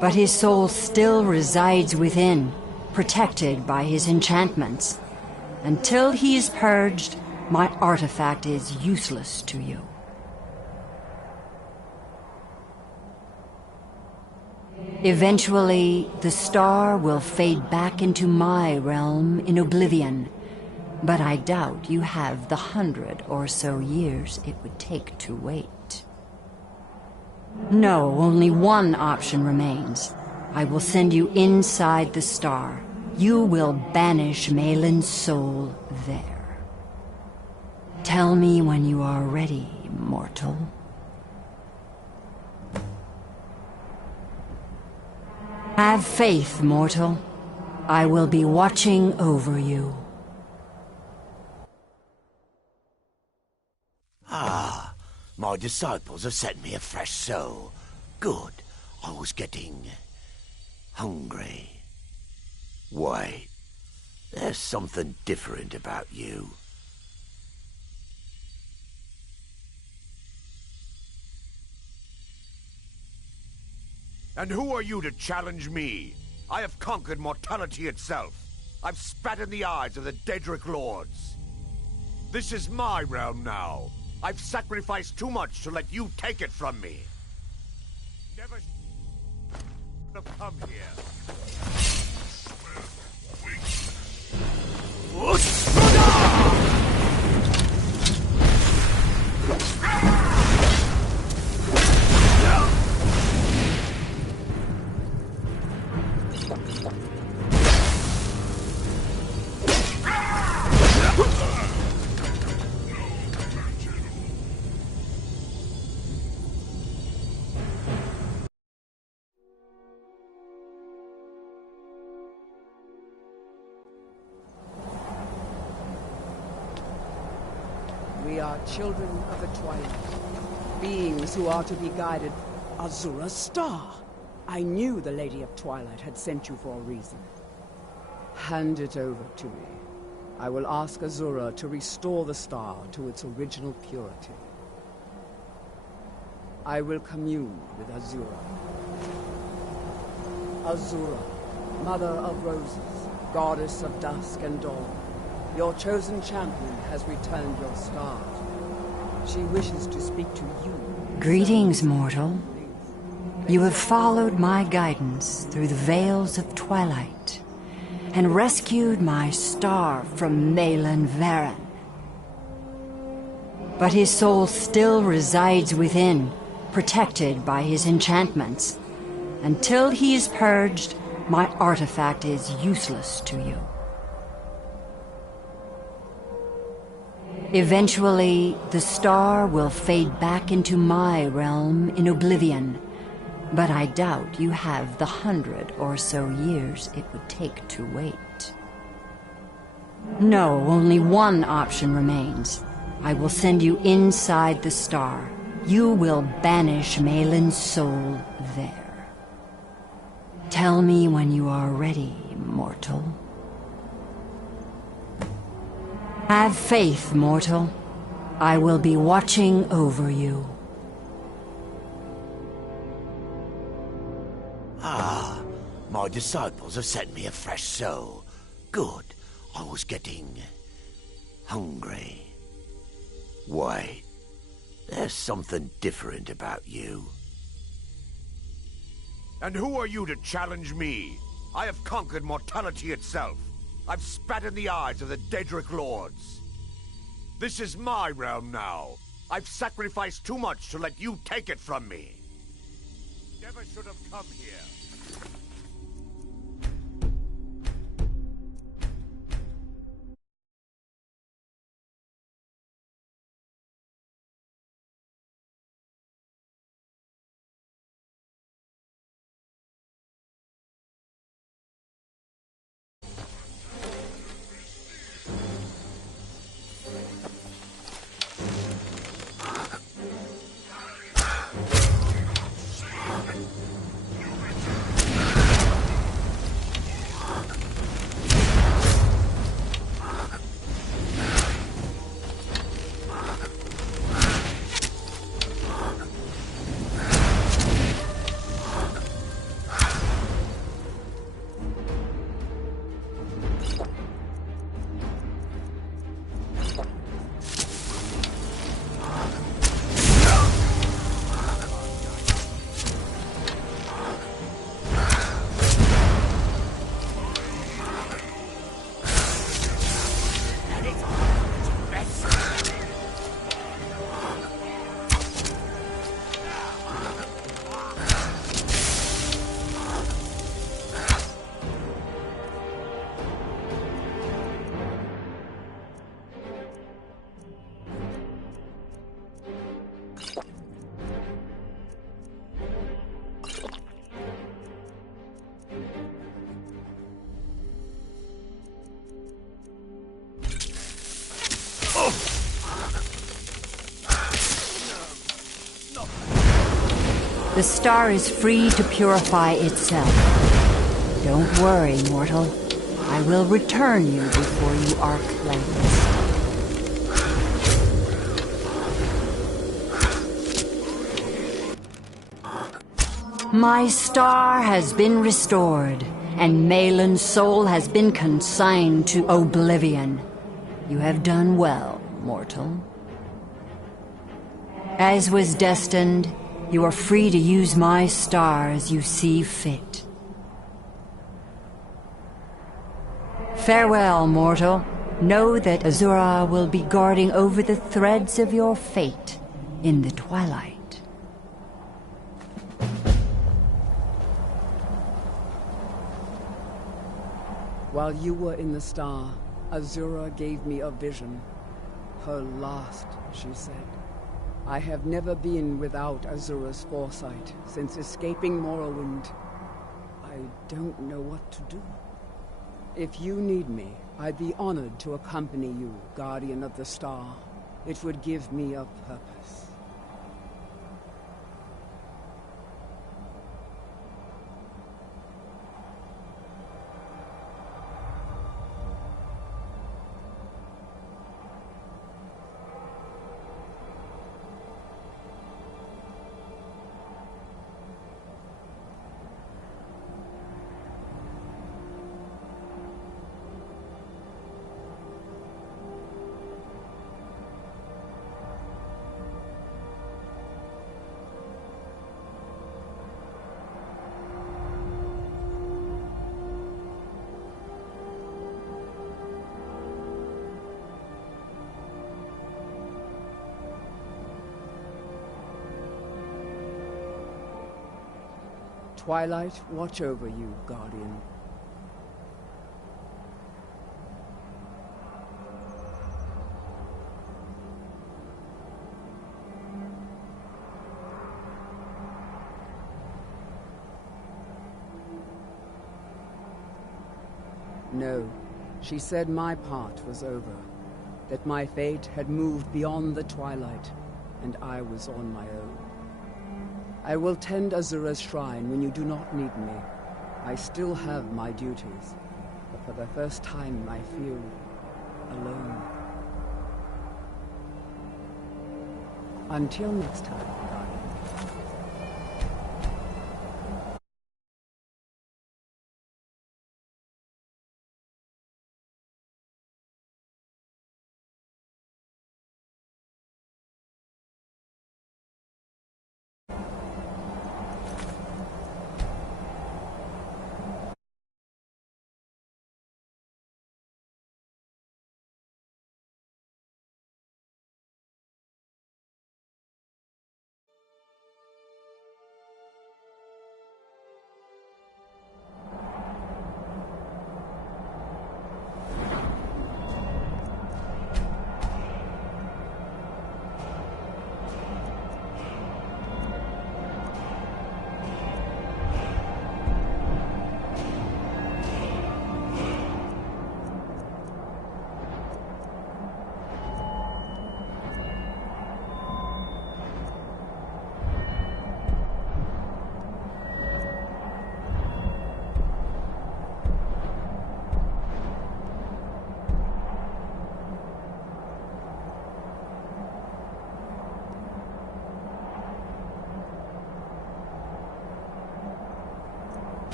But his soul still resides within, protected by his enchantments. Until he is purged, my artifact is useless to you. Eventually, the star will fade back into my realm in oblivion, but I doubt you have the 100 or so years it would take to wait. No, only one option remains. I will send you inside the star. You will banish Malin's soul there. Tell me when you are ready, mortal. Have faith, mortal. I will be watching over you. Ah, my disciples have sent me a fresh soul. Good. I was getting hungry. Wait, there's something different about you. And who are you to challenge me? I have conquered mortality itself. I've spat in the eyes of the Daedric Lords. This is my realm now. I've sacrificed too much to let you take it from me. Never have come here. We are children of the Twilight, beings who are to be guided. Azura's star! I knew the Lady of Twilight had sent you for a reason. Hand it over to me. I will ask Azura to restore the star to its original purity. I will commune with Azura. Azura, Mother of Roses, Goddess of Dusk and Dawn, your chosen champion has returned your star. She wishes to speak to you. Greetings, mortal. You have followed my guidance through the veils of twilight and rescued my star from Malin Varen. But his soul still resides within, protected by his enchantments. Until he is purged, my artifact is useless to you. Eventually, the star will fade back into my realm in oblivion, but I doubt you have the 100 or so years it would take to wait. No, only one option remains. I will send you inside the star. You will banish Malin's soul there. Tell me when you are ready, mortal. Have faith, mortal. I will be watching over you. Ah, my disciples have sent me a fresh soul. Good. I was getting hungry. Wait, there's something different about you. And who are you to challenge me? I have conquered mortality itself. I've spat in the eyes of the Daedric Lords. This is my realm now. I've sacrificed too much to let you take it from me. Never should have come here. The star is free to purify itself. Don't worry, mortal. I will return you before you are cleansed. My star has been restored, and Malin's soul has been consigned to oblivion. You have done well, mortal. As was destined, you are free to use my star as you see fit. Farewell, mortal. Know that Azura will be guarding over the threads of your fate in the twilight. While you were in the star, Azura gave me a vision. Her last, she said. I have never been without Azura's foresight since escaping Morrowind. I don't know what to do. If you need me, I'd be honored to accompany you, Guardian of the Star. It would give me a purpose. Twilight, watch over you, Guardian. No, she said my part was over, that my fate had moved beyond the Twilight, and I was on my own. I will tend Azura's shrine when you do not need me. I still have my duties, but for the first time I feel alone. Until next time, Guardian.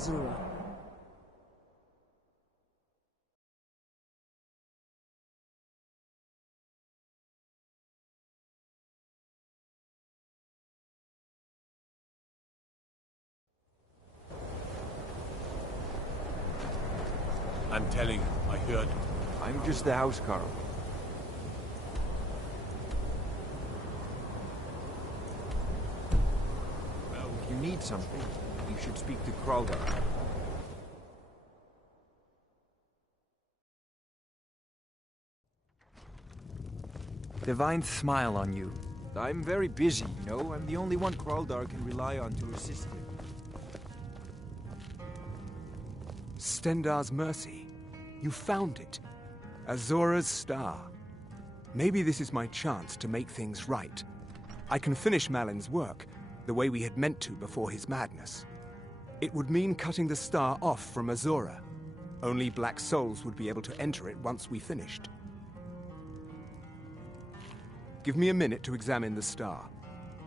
Azura. I'm telling you, I heard. I'm just the housecarl. If you need something, you should speak to Crowder. Divine smile on you. I'm very busy, you know. I'm the only one Kraldar can rely on to assist him. Stendarr's mercy. You found it. Azora's star. Maybe this is my chance to make things right. I can finish Malin's work the way we had meant to before his madness. It would mean cutting the star off from Azora. Only black souls would be able to enter it once we finished. Give me a minute to examine the star.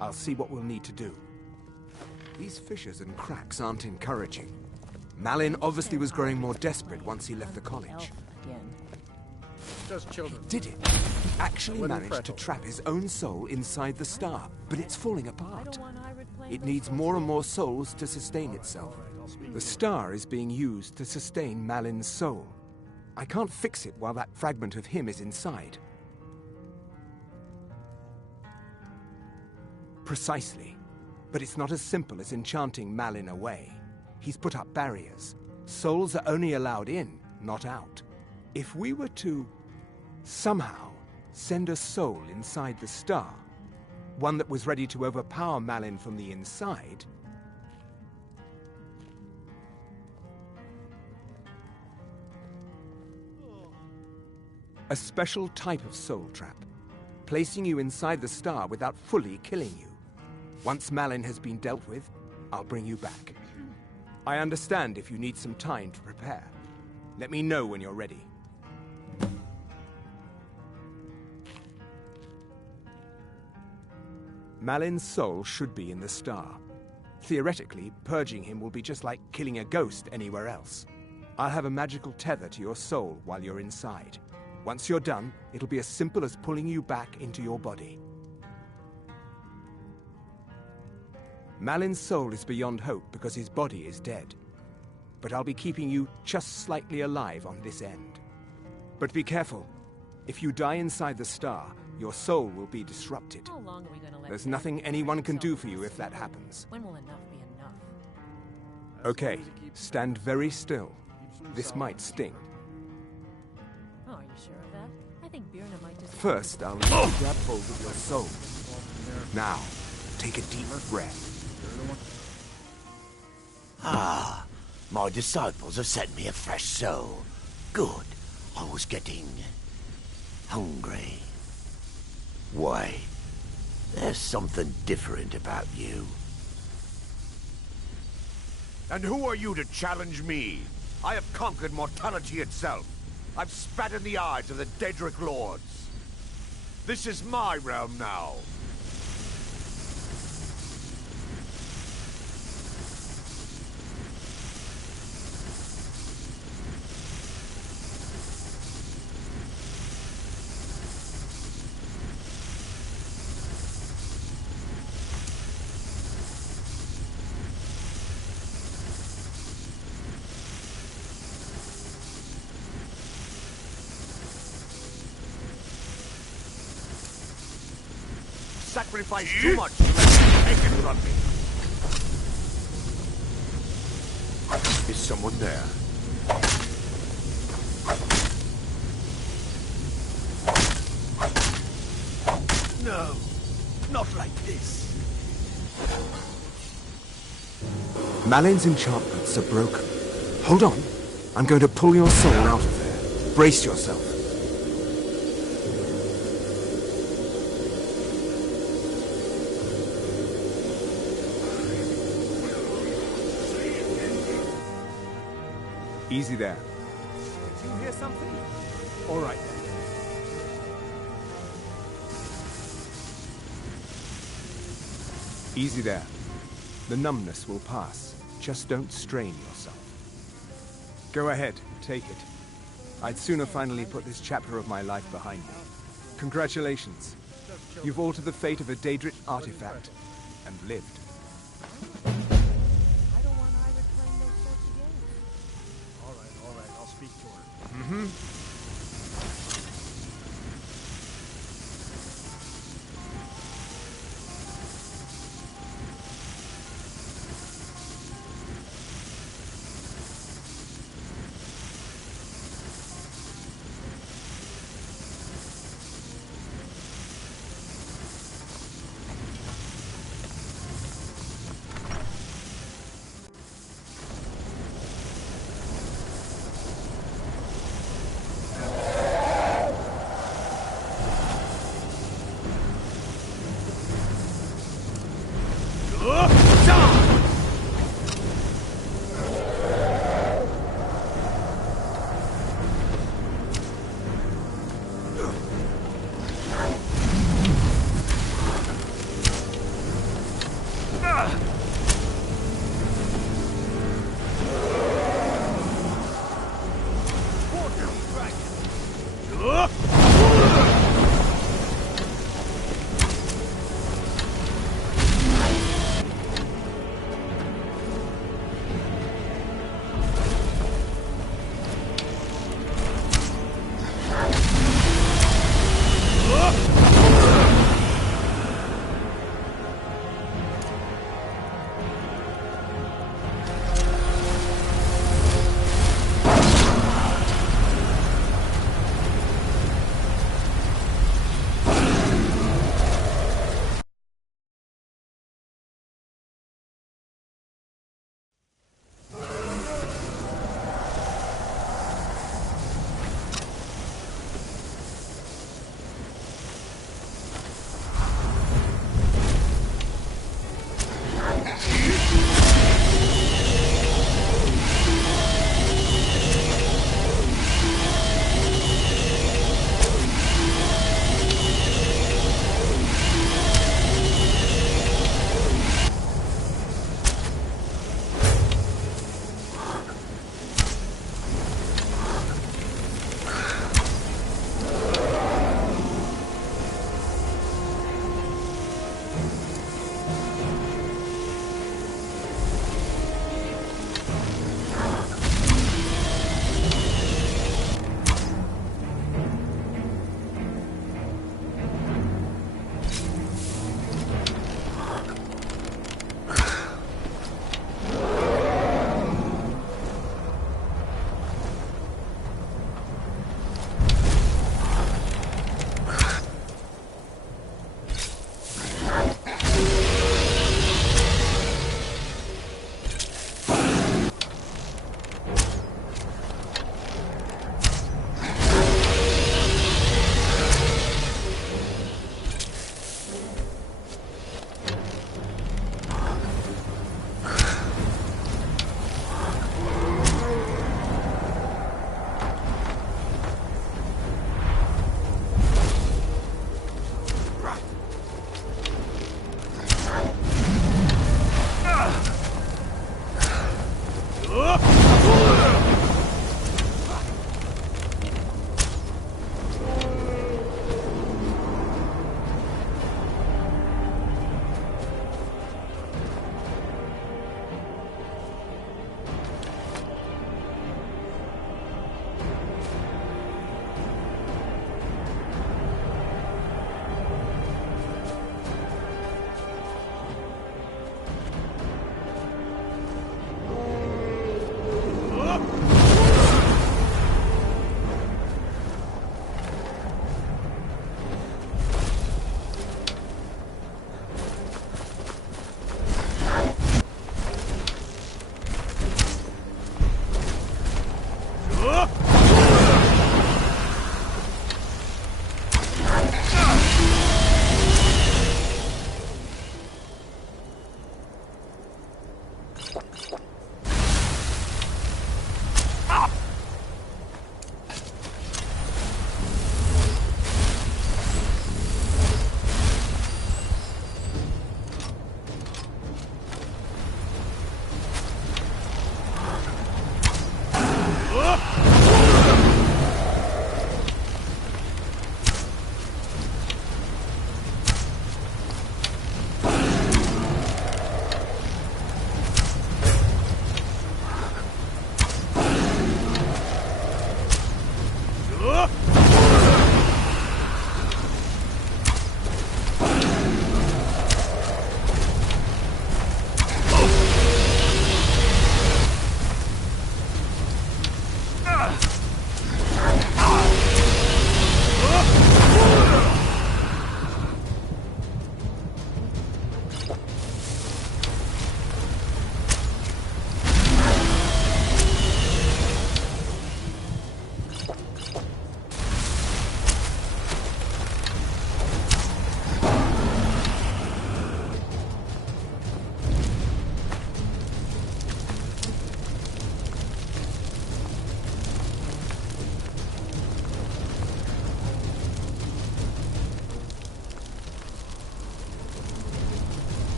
I'll see what we'll need to do. These fissures and cracks aren't encouraging. Malin obviously was growing more desperate once he left the college. Just children. Did it? He actually managed to trap his own soul inside the star, but it's falling apart. It needs more and more souls to sustain itself. The star is being used to sustain Malin's soul. I can't fix it while that fragment of him is inside. Precisely. But it's not as simple as enchanting Malin away. He's put up barriers. Souls are only allowed in, not out. If we were to somehow send a soul inside the star, one that was ready to overpower Malin from the inside, a special type of soul trap, placing you inside the star without fully killing you. Once Malin has been dealt with, I'll bring you back. I understand if you need some time to prepare. Let me know when you're ready. Malin's soul should be in the star. Theoretically, purging him will be just like killing a ghost anywhere else. I'll have a magical tether to your soul while you're inside. Once you're done, it'll be as simple as pulling you back into your body. Malin's soul is beyond hope because his body is dead. But I'll be keeping you just slightly alive on this end. But be careful. If you die inside the star, your soul will be disrupted. How long are we going to let There's nothing anyone can do for you if that happens. When will enough be enough? Okay, stand very still. This might sting. Oh, are you sure of that? I think Birna might just... First, I'll let you grab hold of your soul. Now, take a deep breath. Ah, my disciples have sent me a fresh soul. Good. I was getting hungry. Wait, there's something different about you. And who are you to challenge me? I have conquered mortality itself. I've spat in the eyes of the Daedric Lords. This is my realm now. Sacrifice too much to let you take it from me. Is someone there? No, not like this. Malin's enchantments are broken. Hold on. I'm going to pull your soul out of there. Brace yourself. Easy there. Did you hear something? All right then. Easy there. The numbness will pass. Just don't strain yourself. Go ahead, take it. I'd sooner finally put this chapter of my life behind me. Congratulations. You've altered the fate of a Daedric artifact and lived. I don't want Ira playing those sorts of games. All right, I'll speak to her.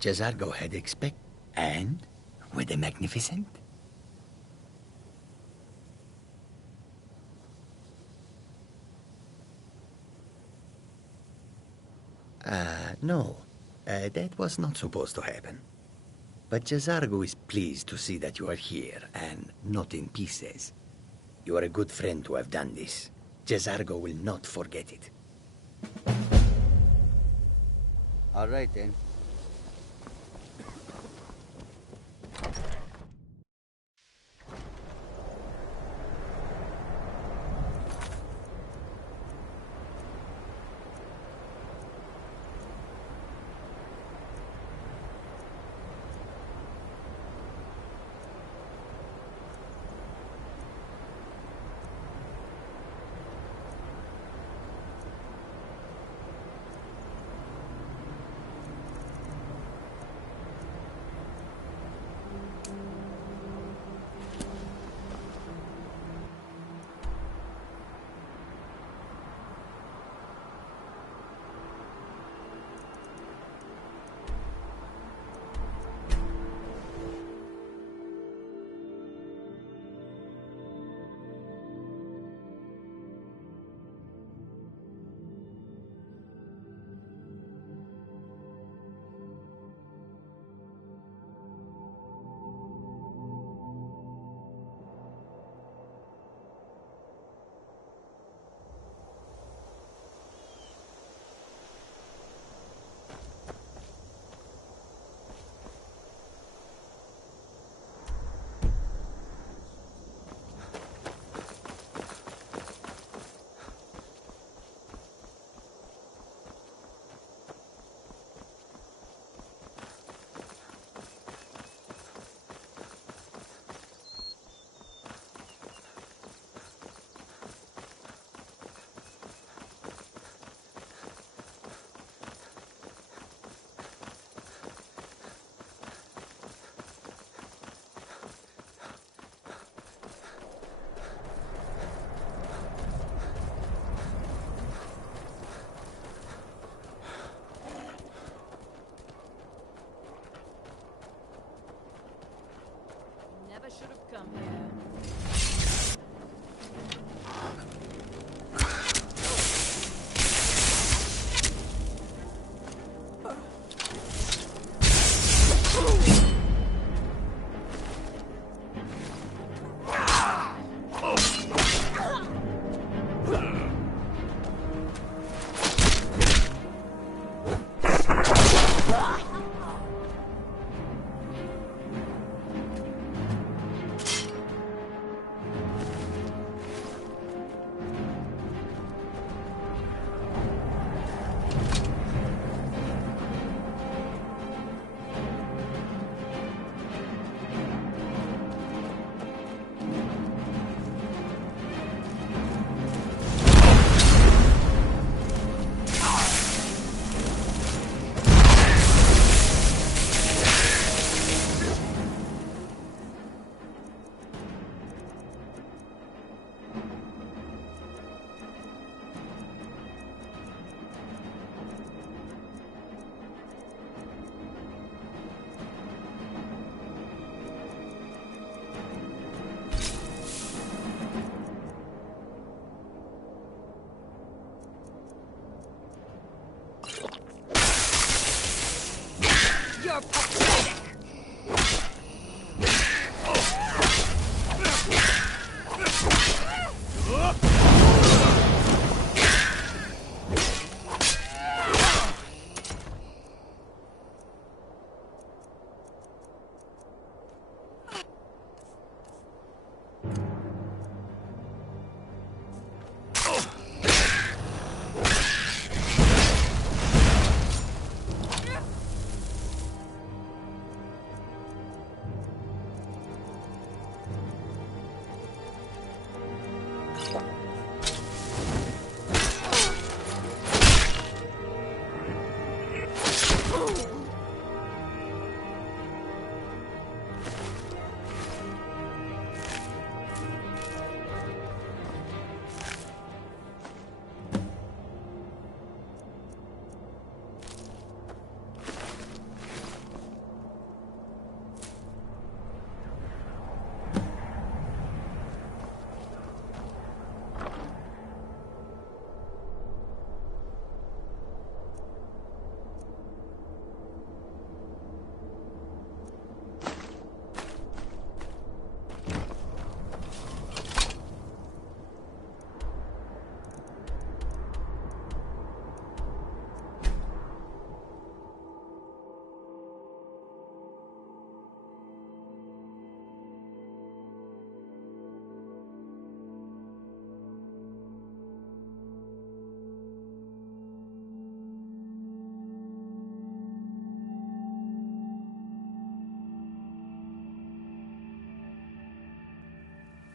Jazargo had expect... And? Were they magnificent? No. That was not supposed to happen. But Jazargo is pleased to see that you are here, and not in pieces. You are a good friend to have done this. Jazargo will not forget it. All right, then. Never should have come here.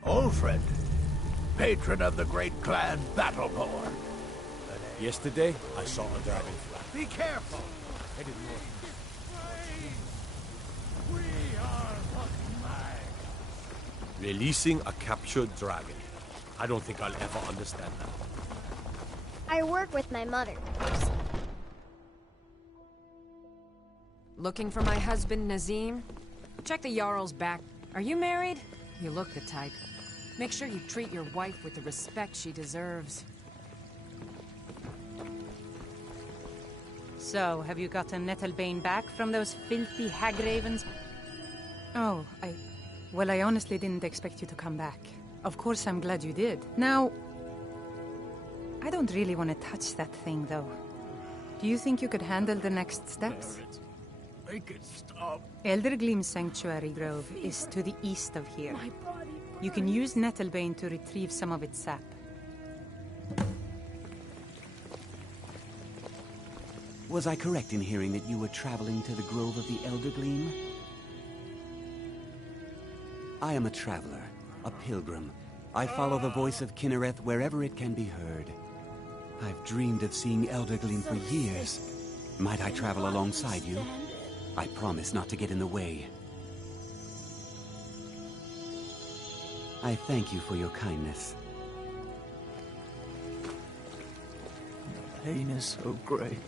Ulfred, patron of the great clan Battleborn. Yesterday, I saw a dragonfly. Be careful! Headed north. We are fucking mad. Releasing a captured dragon. I don't think I'll ever understand that. I work with my mother. Looking for my husband, Nazim? Check the Jarl's back. Are you married? You look the type. Make sure you treat your wife with the respect she deserves. So, have you gotten Nettlebane back from those filthy hag ravens? Oh, Well, I honestly didn't expect you to come back. Of course, I'm glad you did. Now... I don't really want to touch that thing, though. Do you think you could handle the next steps? Make it stop. Eldergleam Sanctuary Grove is to the east of here. You can use Nettlebane to retrieve some of its sap. Was I correct in hearing that you were traveling to the Grove of the Eldergleam? I am a traveler, a pilgrim. I follow the voice of Kinnereth wherever it can be heard. I've dreamed of seeing Eldergleam for years. Might I travel alongside you? I promise not to get in the way. I thank you for your kindness. The pain is so great.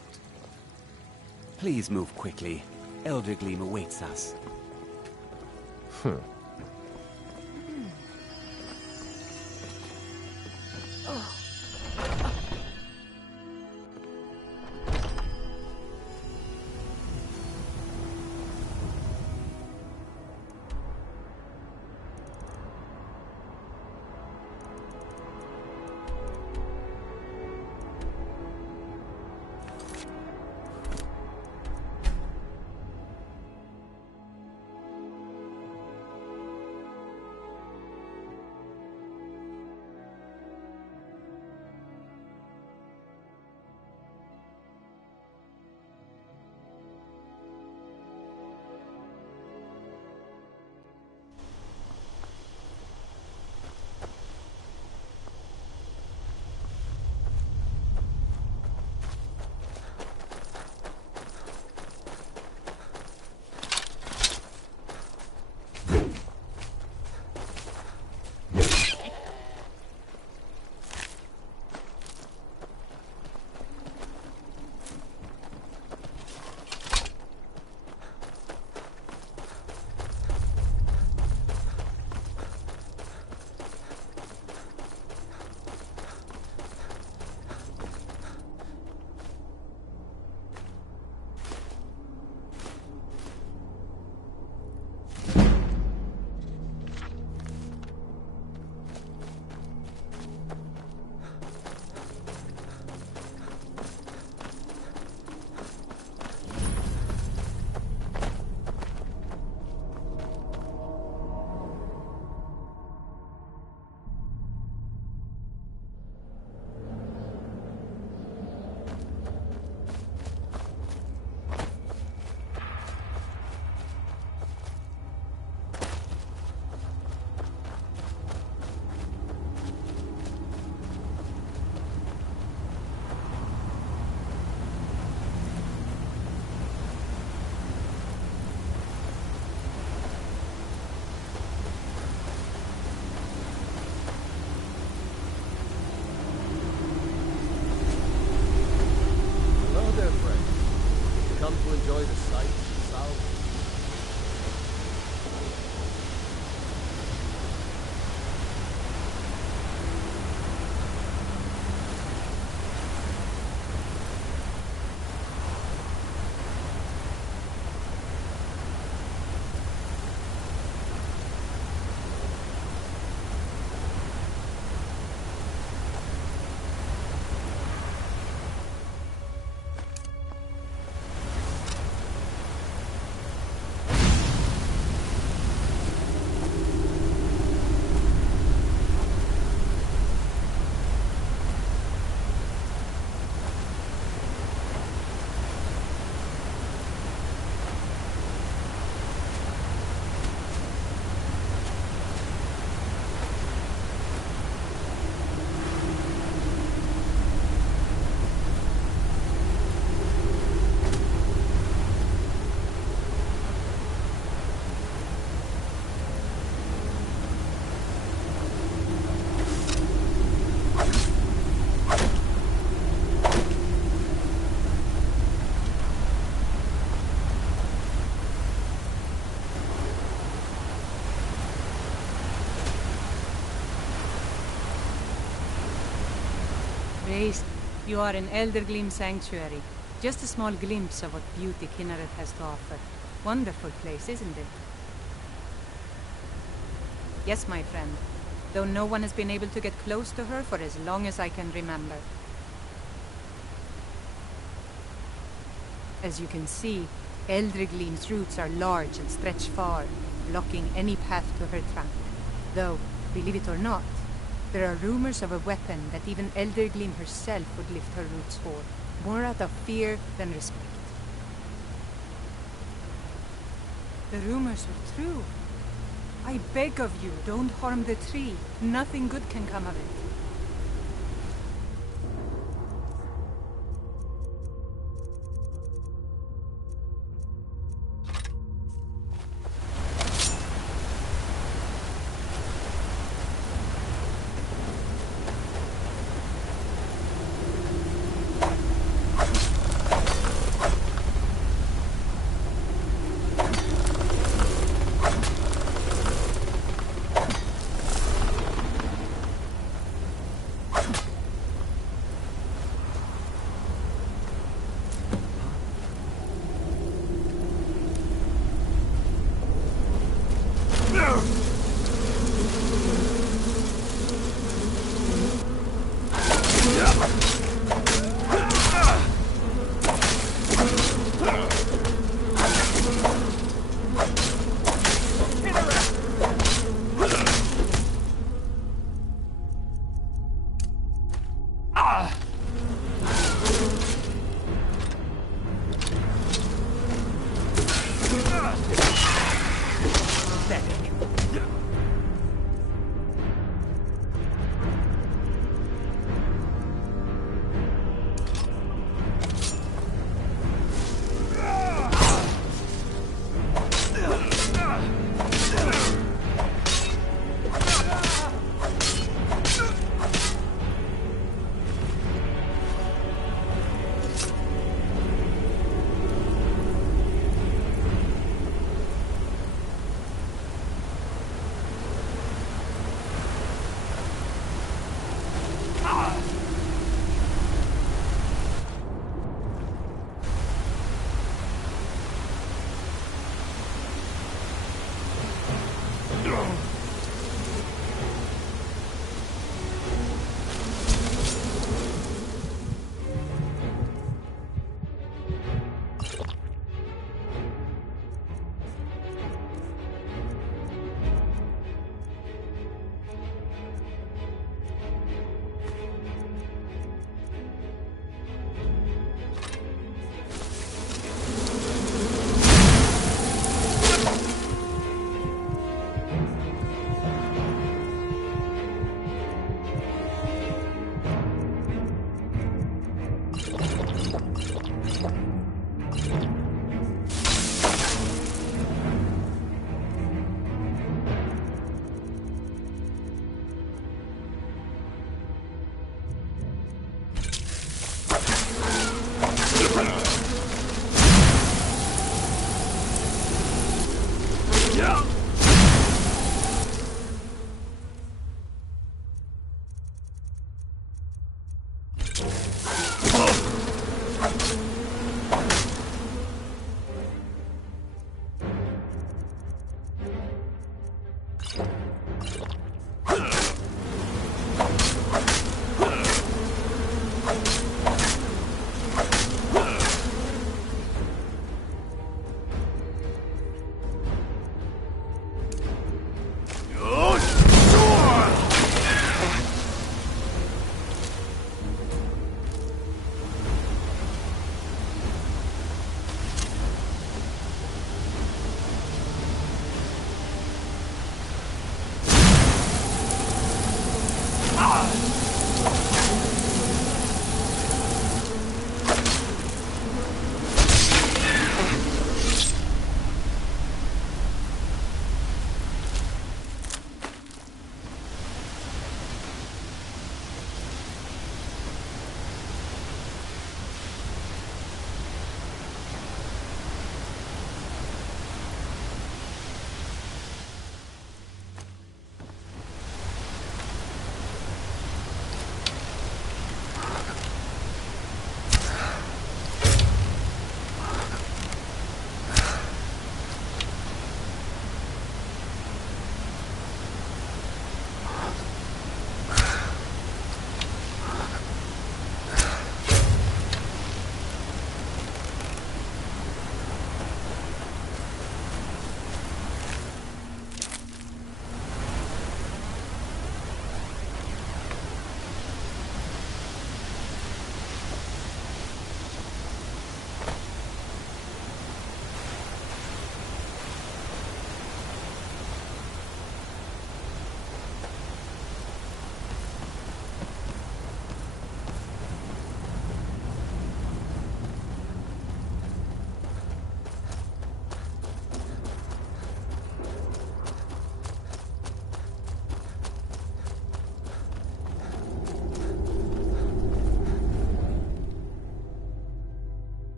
Please move quickly. Eldergleam awaits us. Race, you are in Eldergleam Sanctuary. Just a small glimpse of what beauty Kinneret has to offer. Wonderful place, isn't it? Yes, my friend. Though no one has been able to get close to her for as long as I can remember. As you can see, Eldergleam's roots are large and stretch far, blocking any path to her trunk. Though, believe it or not, there are rumors of a weapon that even Eldergleam herself would lift her roots for, more out of fear than respect. The rumors were true. I beg of you, don't harm the tree. Nothing good can come of it.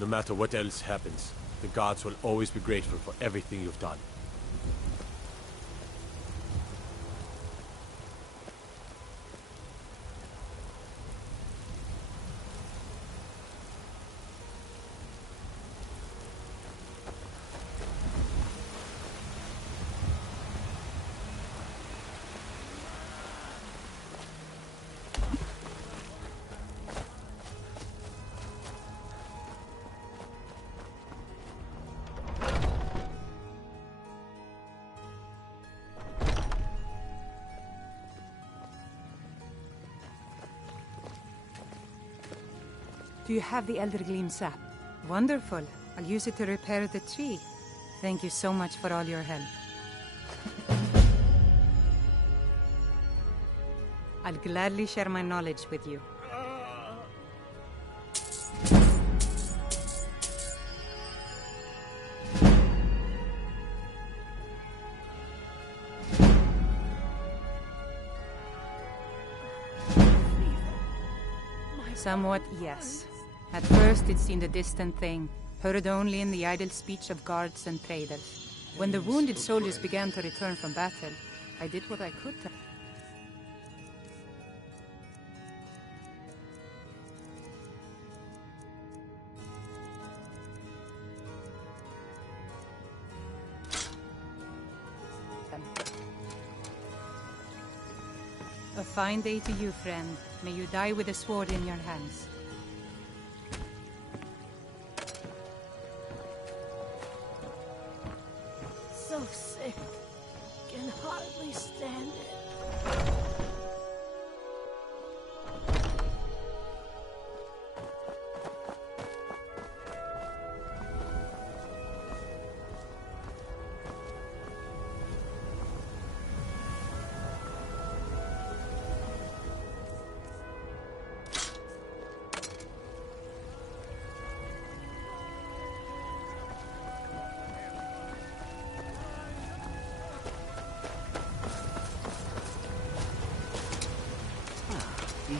No matter what else happens, the gods will always be grateful for everything you've done. Do you have the Elder Gleam sap? Wonderful. I'll use it to repair the tree. Thank you so much for all your help. I'll gladly share my knowledge with you. Somewhat, yes. At first it seemed a distant thing, heard only in the idle speech of guards and traders. When the wounded soldiers began to return from battle, I did what I could to... A fine day to you, friend. May you die with a sword in your hands. So sick. Can hardly stand it.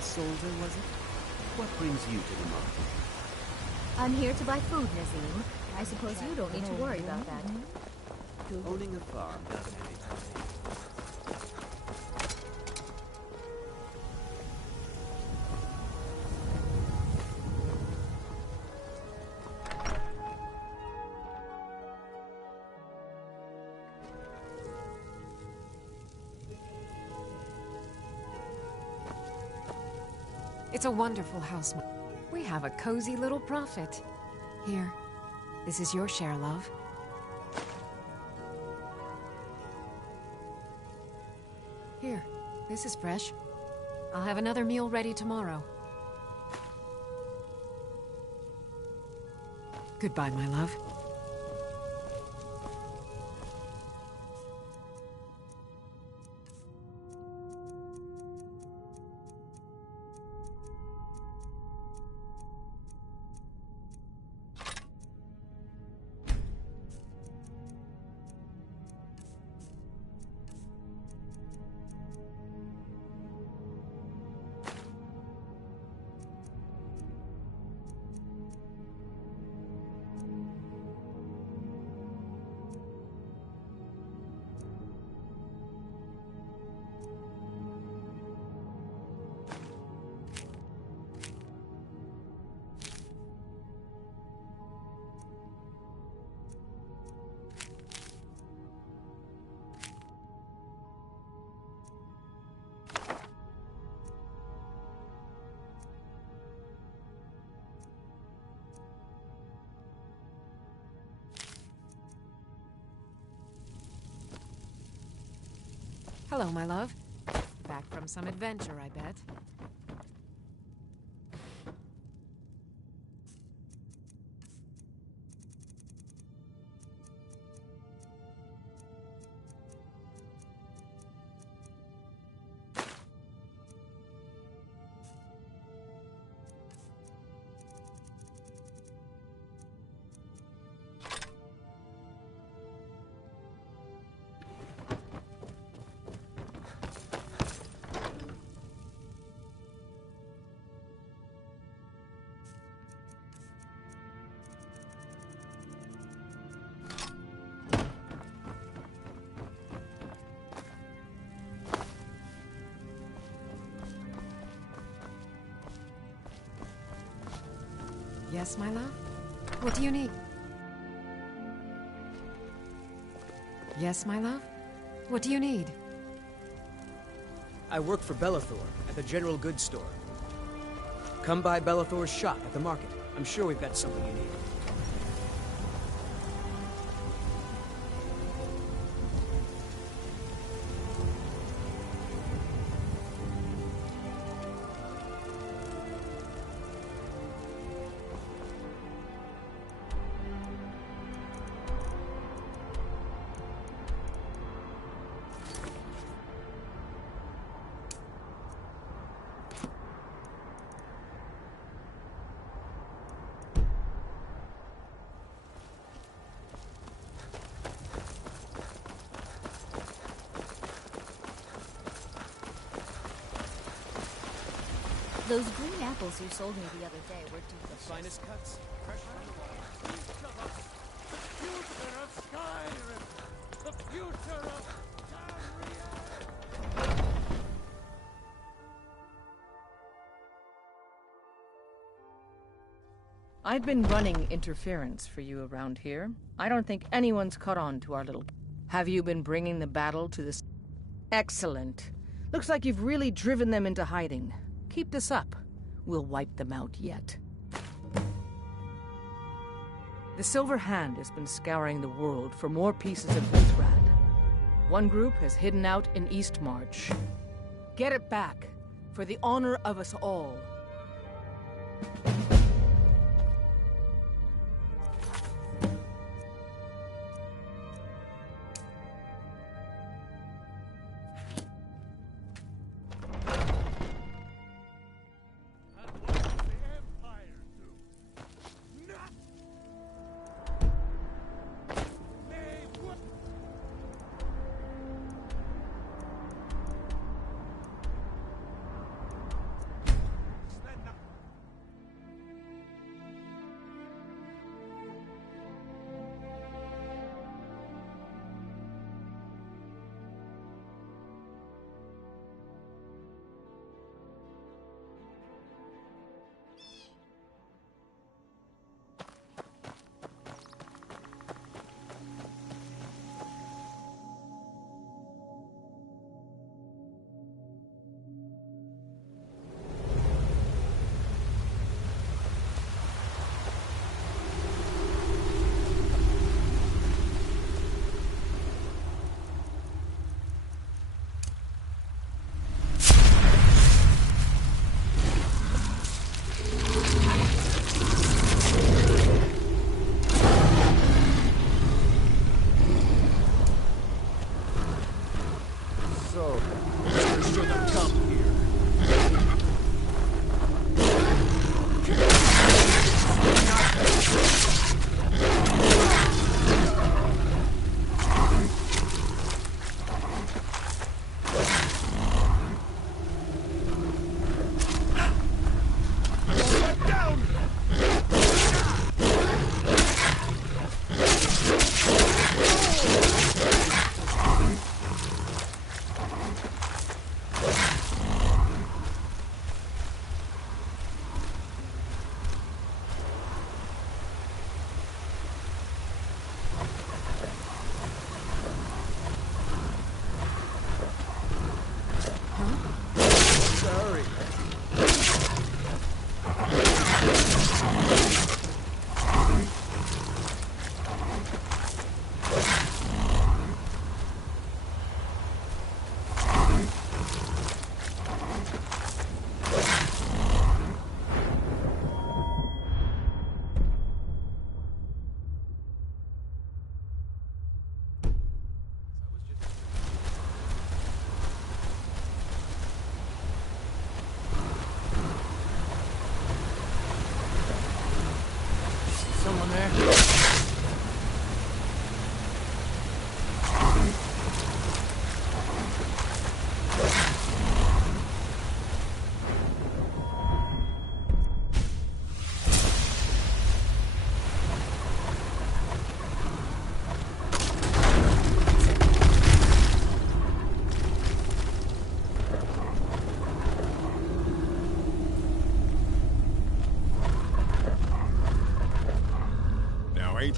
Soldier, was it? What brings you to the market? I'm here to buy food, Nazim. I suppose you don't need to worry about that. Owning a farm doesn't have its It's a wonderful house. We have a cozy little profit. Here, this is your share, love. Here, this is fresh. I'll have another meal ready tomorrow. Goodbye, my love. Hello, my love. Back from some adventure, I bet. Yes, my love? What do you need? Yes, my love? What do you need? I work for Bellathor at the general goods store. Come by Bellathor's shop at the market. I'm sure we've got something you need. Those green apples you sold me the other day were delicious. The finest cuts, fresh from the Future of Skyrim! The future of I've been running interference for you around here. I don't think anyone's caught on to our little... Have you been bringing the battle to this... Excellent. Looks like you've really driven them into hiding. Keep this up. We'll wipe them out yet. The Silver Hand has been scouring the world for more pieces of Uthrad. One group has hidden out in Eastmarch. Get it back, for the honor of us all.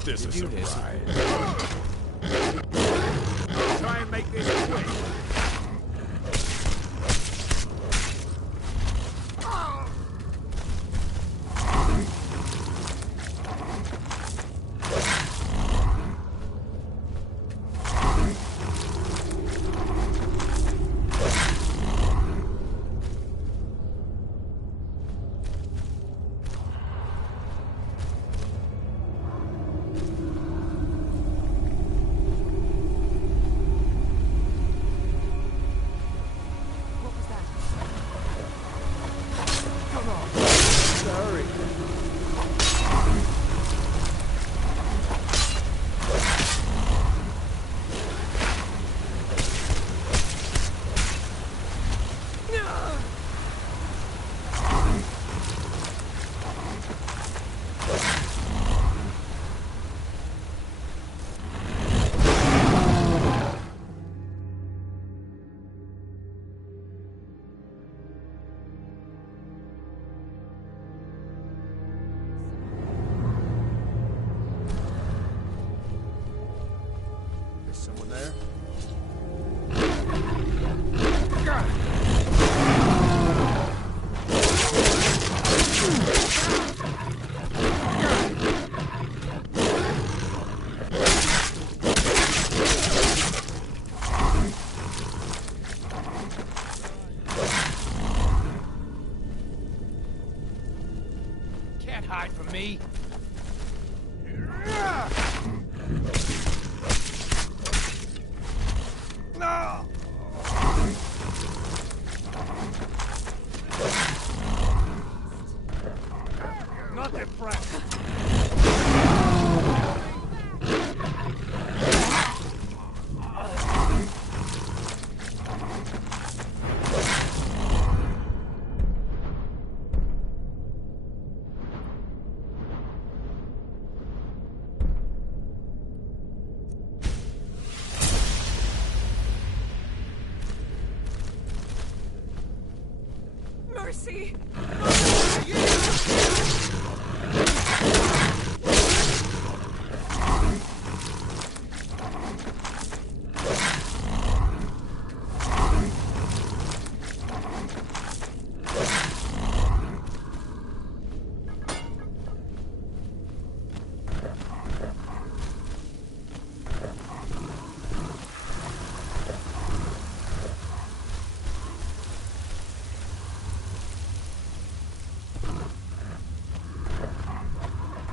This is do this. surprise. I'll try and make this quick. Someone there? Can't hide from me. No! Not impressed. Mercy!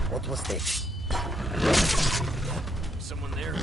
What was this? Someone there?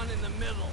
In the middle.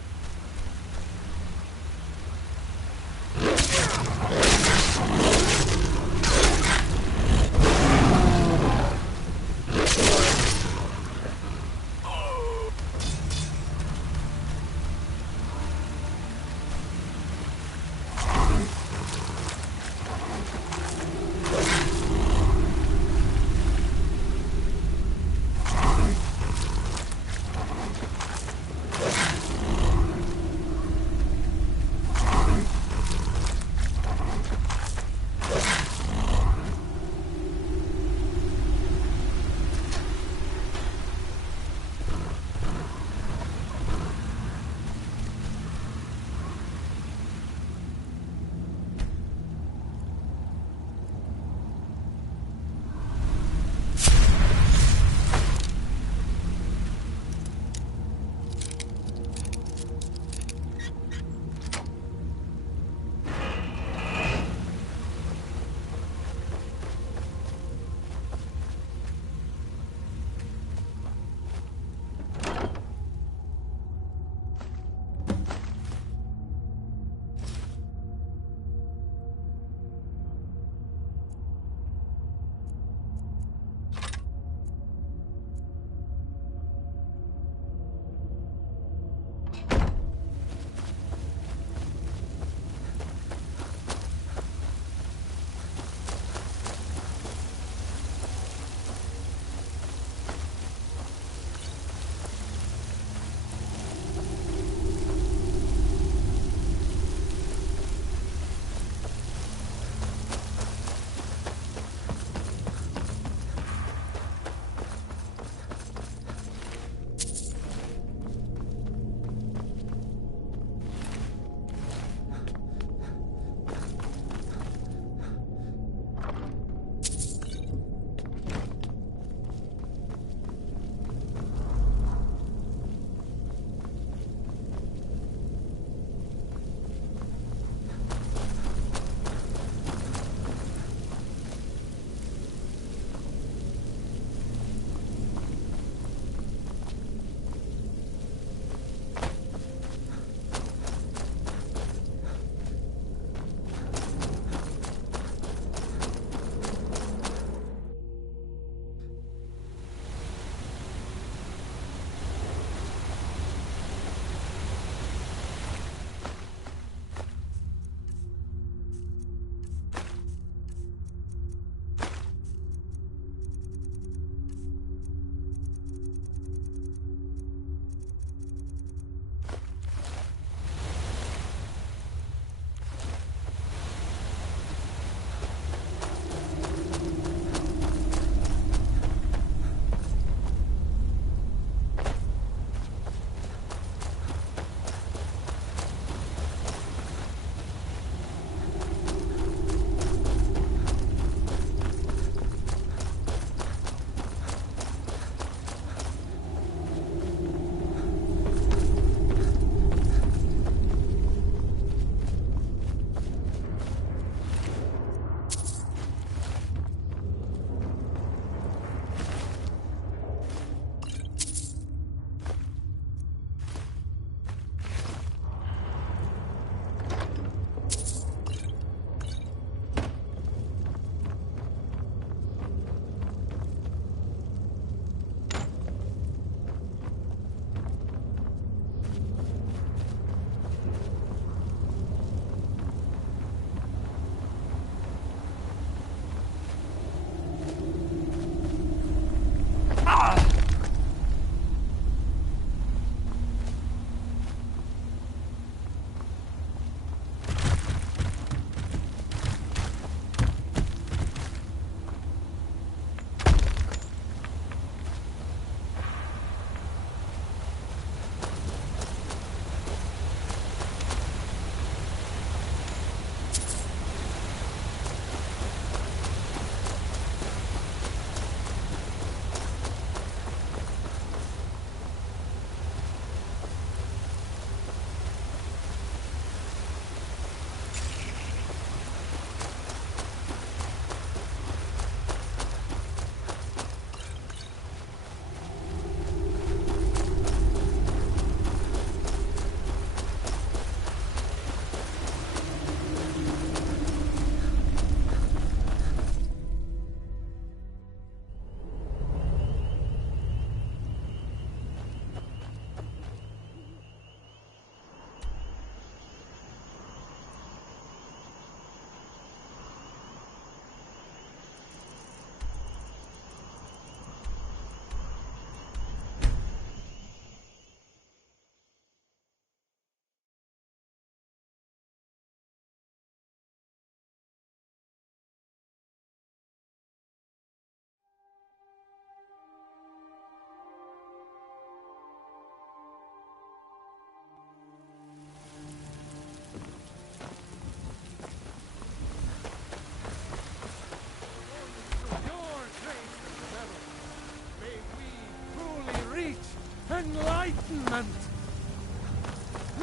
enlightenment!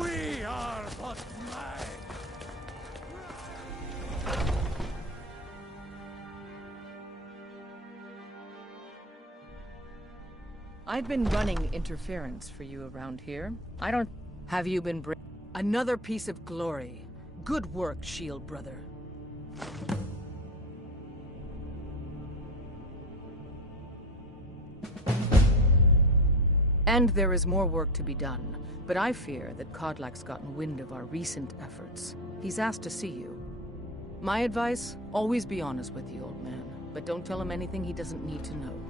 We are but men! I've been running interference for you around here. I don't... Have you been Another piece of glory. Good work, Shield Brother. And there is more work to be done, but I fear that Kodlak's gotten wind of our recent efforts. He's asked to see you. My advice, always be honest with the old man, but don't tell him anything he doesn't need to know.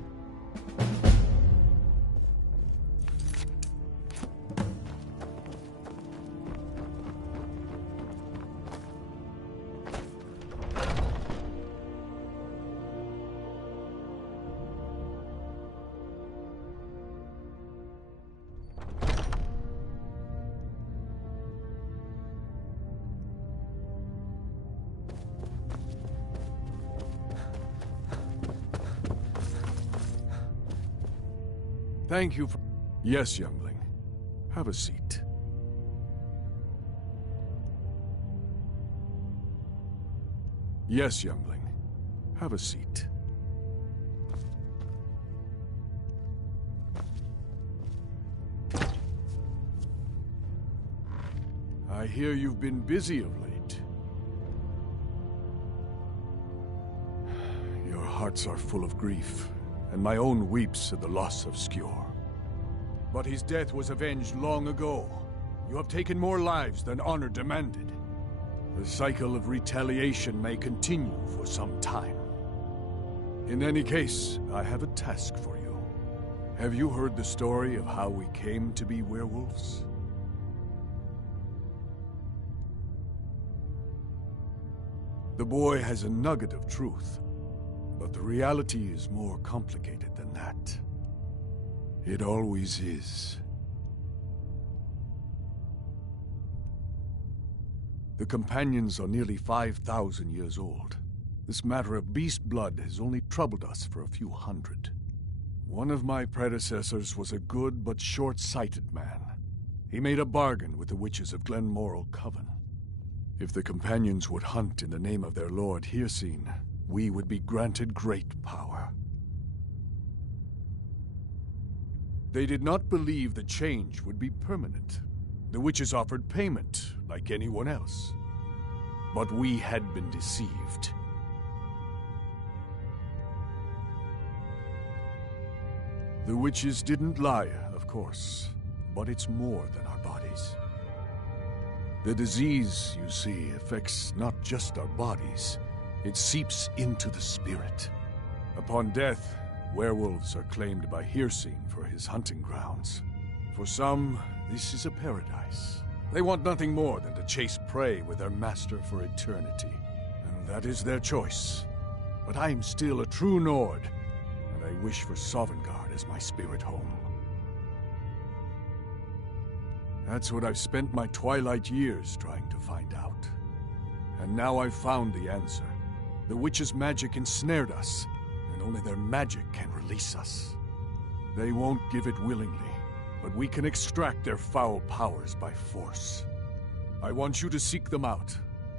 Thank you for... Yes, youngling. Have a seat. Yes, youngling. Have a seat. I hear you've been busy of late. Your hearts are full of grief, and my own weeps at the loss of Skjor. But his death was avenged long ago. You have taken more lives than honor demanded. The cycle of retaliation may continue for some time. In any case, I have a task for you. Have you heard the story of how we came to be werewolves? The boy has a nugget of truth, but the reality is more complicated than that. It always is. The companions are nearly 5,000 years old. This matter of beast blood has only troubled us for a few hundred. One of my predecessors was a good but short-sighted man. He made a bargain with the witches of Glenmoral Coven. If the companions would hunt in the name of their lord Hircine, we would be granted great power. They did not believe the change would be permanent. The witches offered payment, like anyone else. But we had been deceived. The witches didn't lie, of course, but it's more than our bodies. The disease, you see, affects not just our bodies. It seeps into the spirit. Upon death, werewolves are claimed by Hircine for his hunting grounds. For some, this is a paradise. They want nothing more than to chase prey with their master for eternity. And that is their choice. But I am still a true Nord, and I wish for Sovngarde as my spirit home. That's what I've spent my twilight years trying to find out. And now I've found the answer. The witches' magic ensnared us, and only their magic can release us. They won't give it willingly, but we can extract their foul powers by force. I want you to seek them out.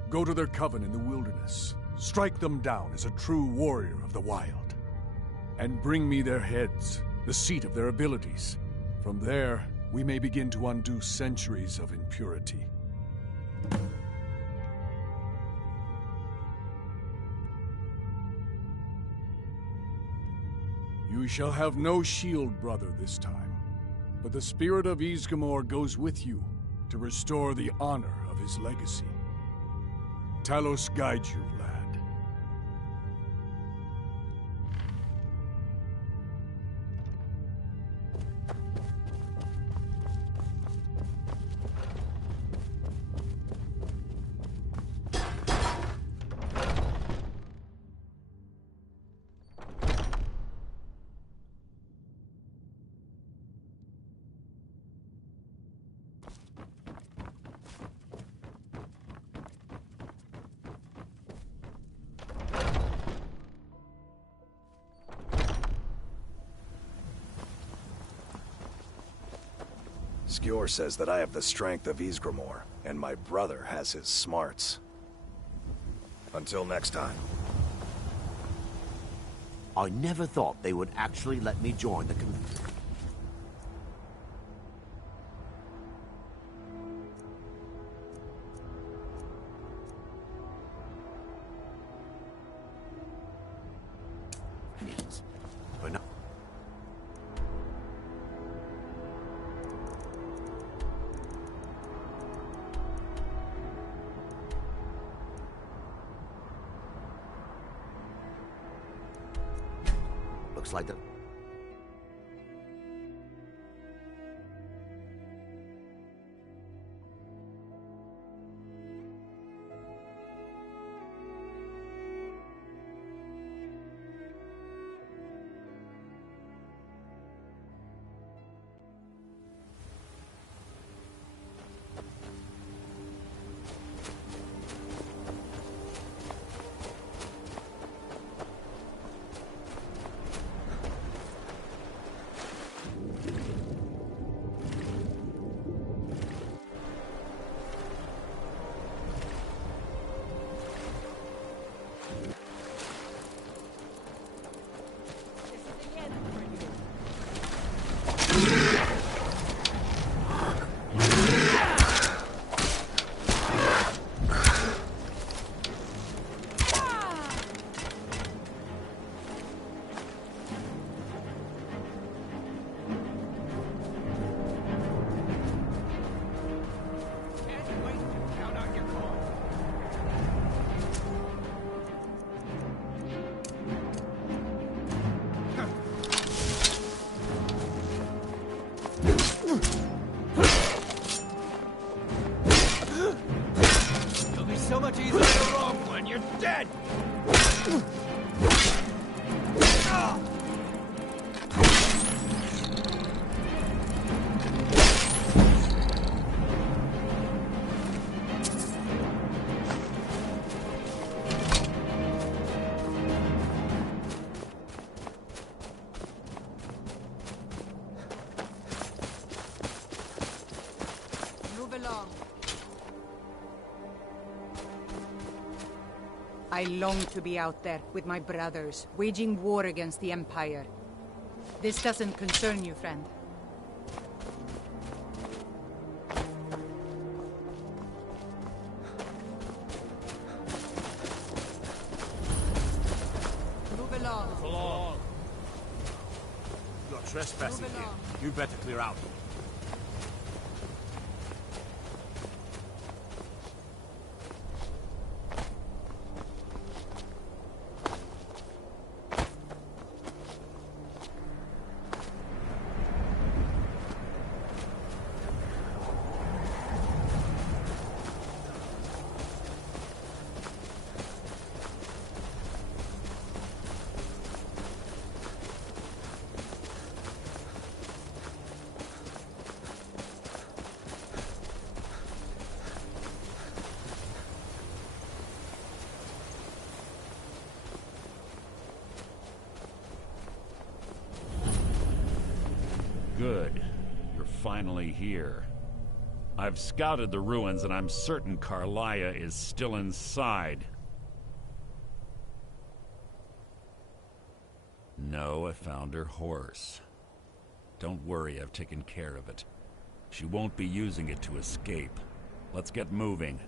Go to their coven in the wilderness. Strike them down as a true warrior of the wild. And bring me their heads, the seat of their abilities. From there, we may begin to undo centuries of impurity. You shall have no shield, brother, this time. But the spirit of Ysgramor goes with you to restore the honor of his legacy. Talos guide you, lad. Skjor says that I have the strength of Ysgramor, and my brother has his smarts. Until next time. I never thought they would actually let me join the but no. Looks like the It'll be so much easier to roll when you're dead! Move along. I long to be out there with my brothers, waging war against the Empire. This doesn't concern you, friend. Move along. Move along. You're trespassing here. You'd better clear out. Good. You're finally here. I've scouted the ruins and I'm certain Karliah is still inside. No, I found her horse. Don't worry, I've taken care of it. She won't be using it to escape. Let's get moving.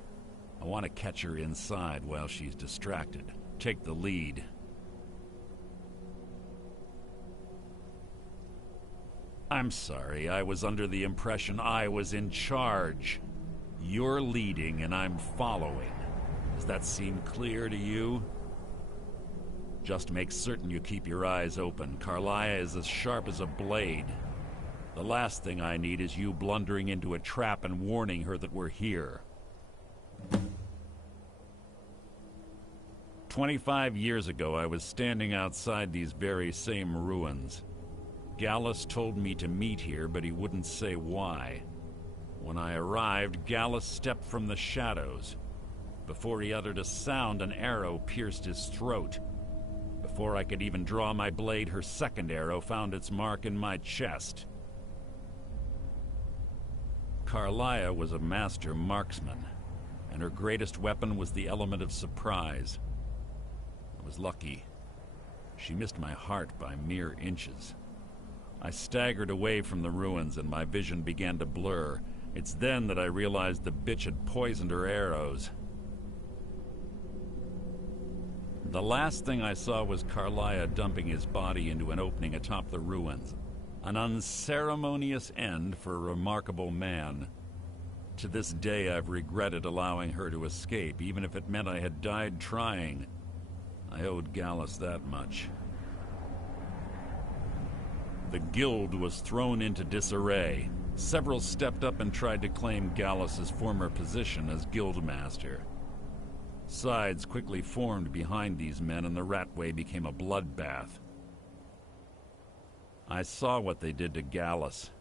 I want to catch her inside while she's distracted. Take the lead. I'm sorry, I was under the impression I was in charge. You're leading and I'm following. Does that seem clear to you? Just make certain you keep your eyes open. Karliah is as sharp as a blade. The last thing I need is you blundering into a trap and warning her that we're here. 25 years ago, I was standing outside these very same ruins. Gallus told me to meet here, but he wouldn't say why. When I arrived, Gallus stepped from the shadows. Before he uttered a sound, an arrow pierced his throat. Before I could even draw my blade, her second arrow found its mark in my chest. Carlia was a master marksman, and her greatest weapon was the element of surprise. I was lucky. She missed my heart by mere inches. I staggered away from the ruins and my vision began to blur. It's then that I realized the bitch had poisoned her arrows. The last thing I saw was Carlia dumping his body into an opening atop the ruins. An unceremonious end for a remarkable man. To this day, I've regretted allowing her to escape, even if it meant I had died trying. I owed Gallus that much. The guild was thrown into disarray. Several stepped up and tried to claim Gallus's former position as guildmaster. Sides quickly formed behind these men, and the Ratway became a bloodbath. I saw what they did to Gallus.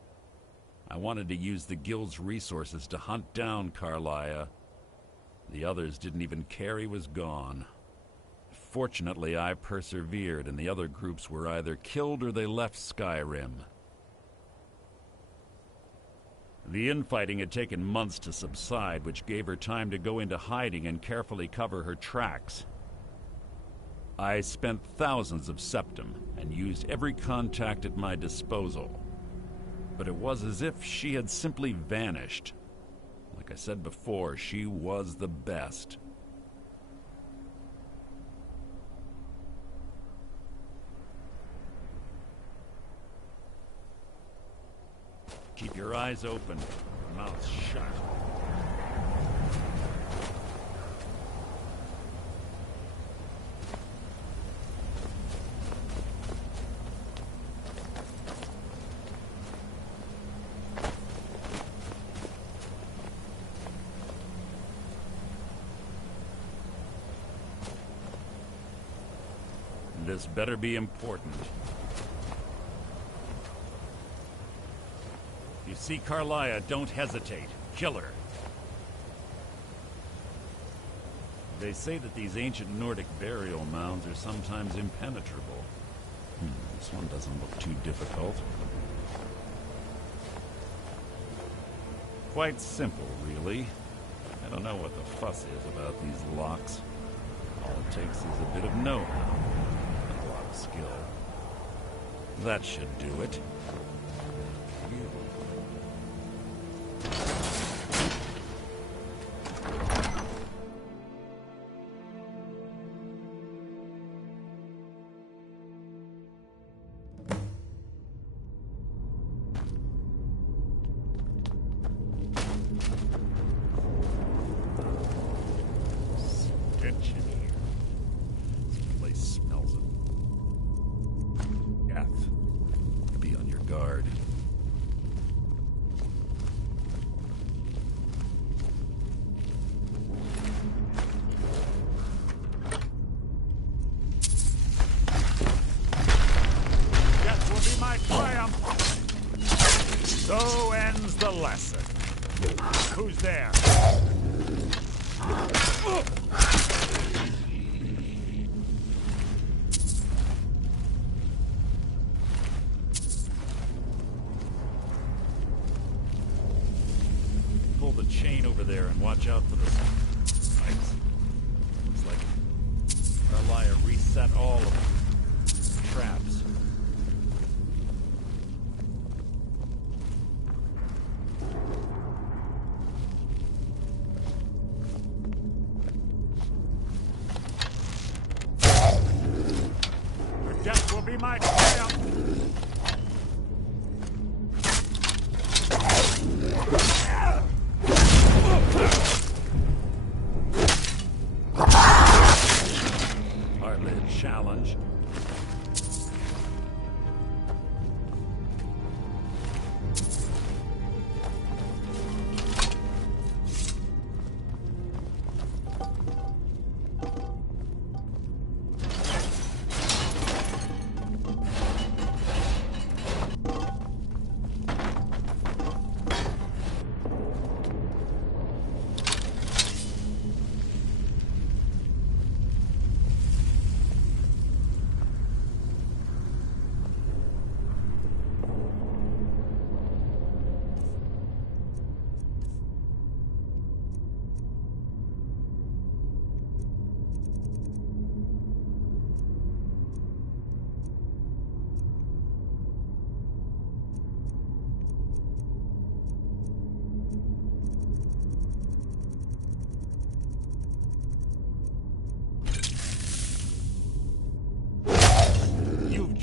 I wanted to use the guild's resources to hunt down Carlia. The others didn't even care he was gone. Fortunately, I persevered, and the other groups were either killed or they left Skyrim. The infighting had taken months to subside, which gave her time to go into hiding and carefully cover her tracks. I spent thousands of septum and used every contact at my disposal. But it was as if she had simply vanished. Like I said before, she was the best. Keep your eyes open, mouth shut. This better be important. If you see Carlia, don't hesitate. Kill her. They say that these ancient Nordic burial mounds are sometimes impenetrable. This one doesn't look too difficult. Quite simple, really. I don't know what the fuss is about these locks. All it takes is a bit of know-how and a lot of skill. That should do it. So ends the lesson. Who's there? Pull the chain over there and watch out for the spikes. Looks like Carlia reset all of the traps. Death will be my triumph! Hardly a challenge.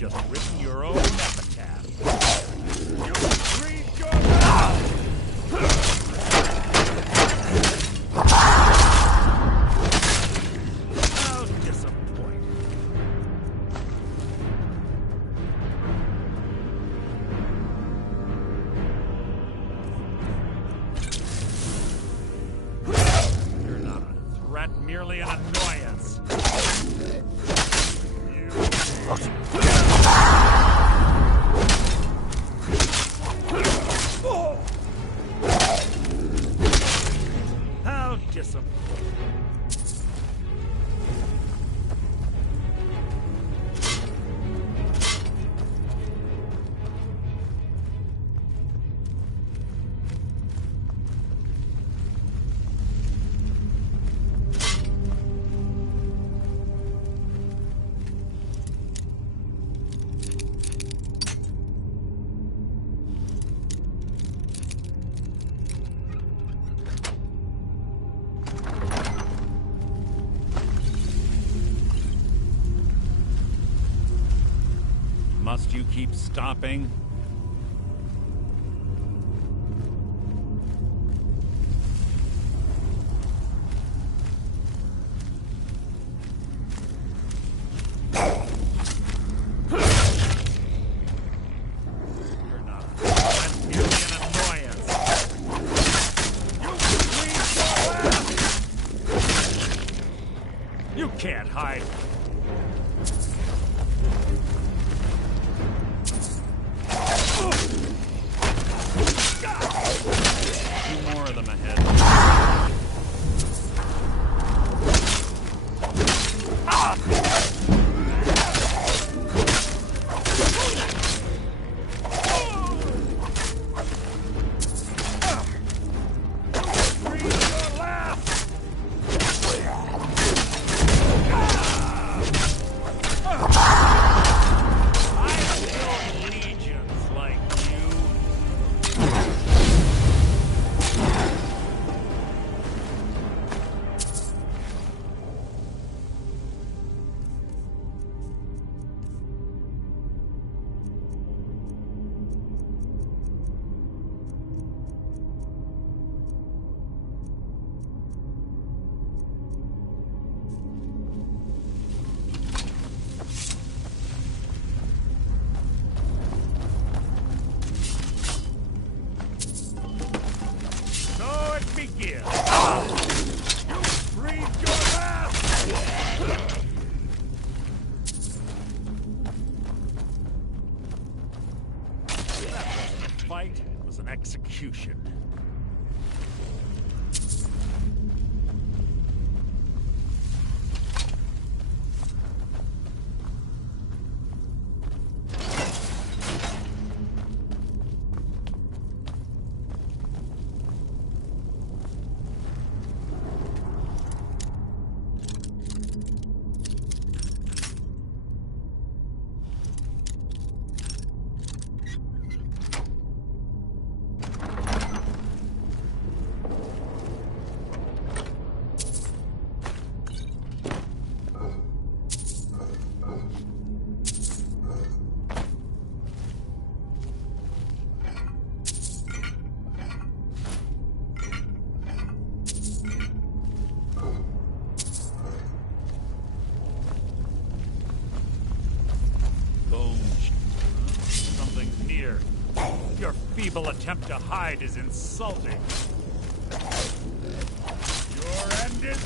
just written your own epitaph. You breathe your mouth! How disappointing. You're not a threat, merely an annoyance. How disappointing. Must you keep stopping? You're not a threat, merely an annoyance. You breathe your last! You can't hide. Two more of them ahead. Fight was an execution. Something's near. Your feeble attempt to hide is insulting. Your end is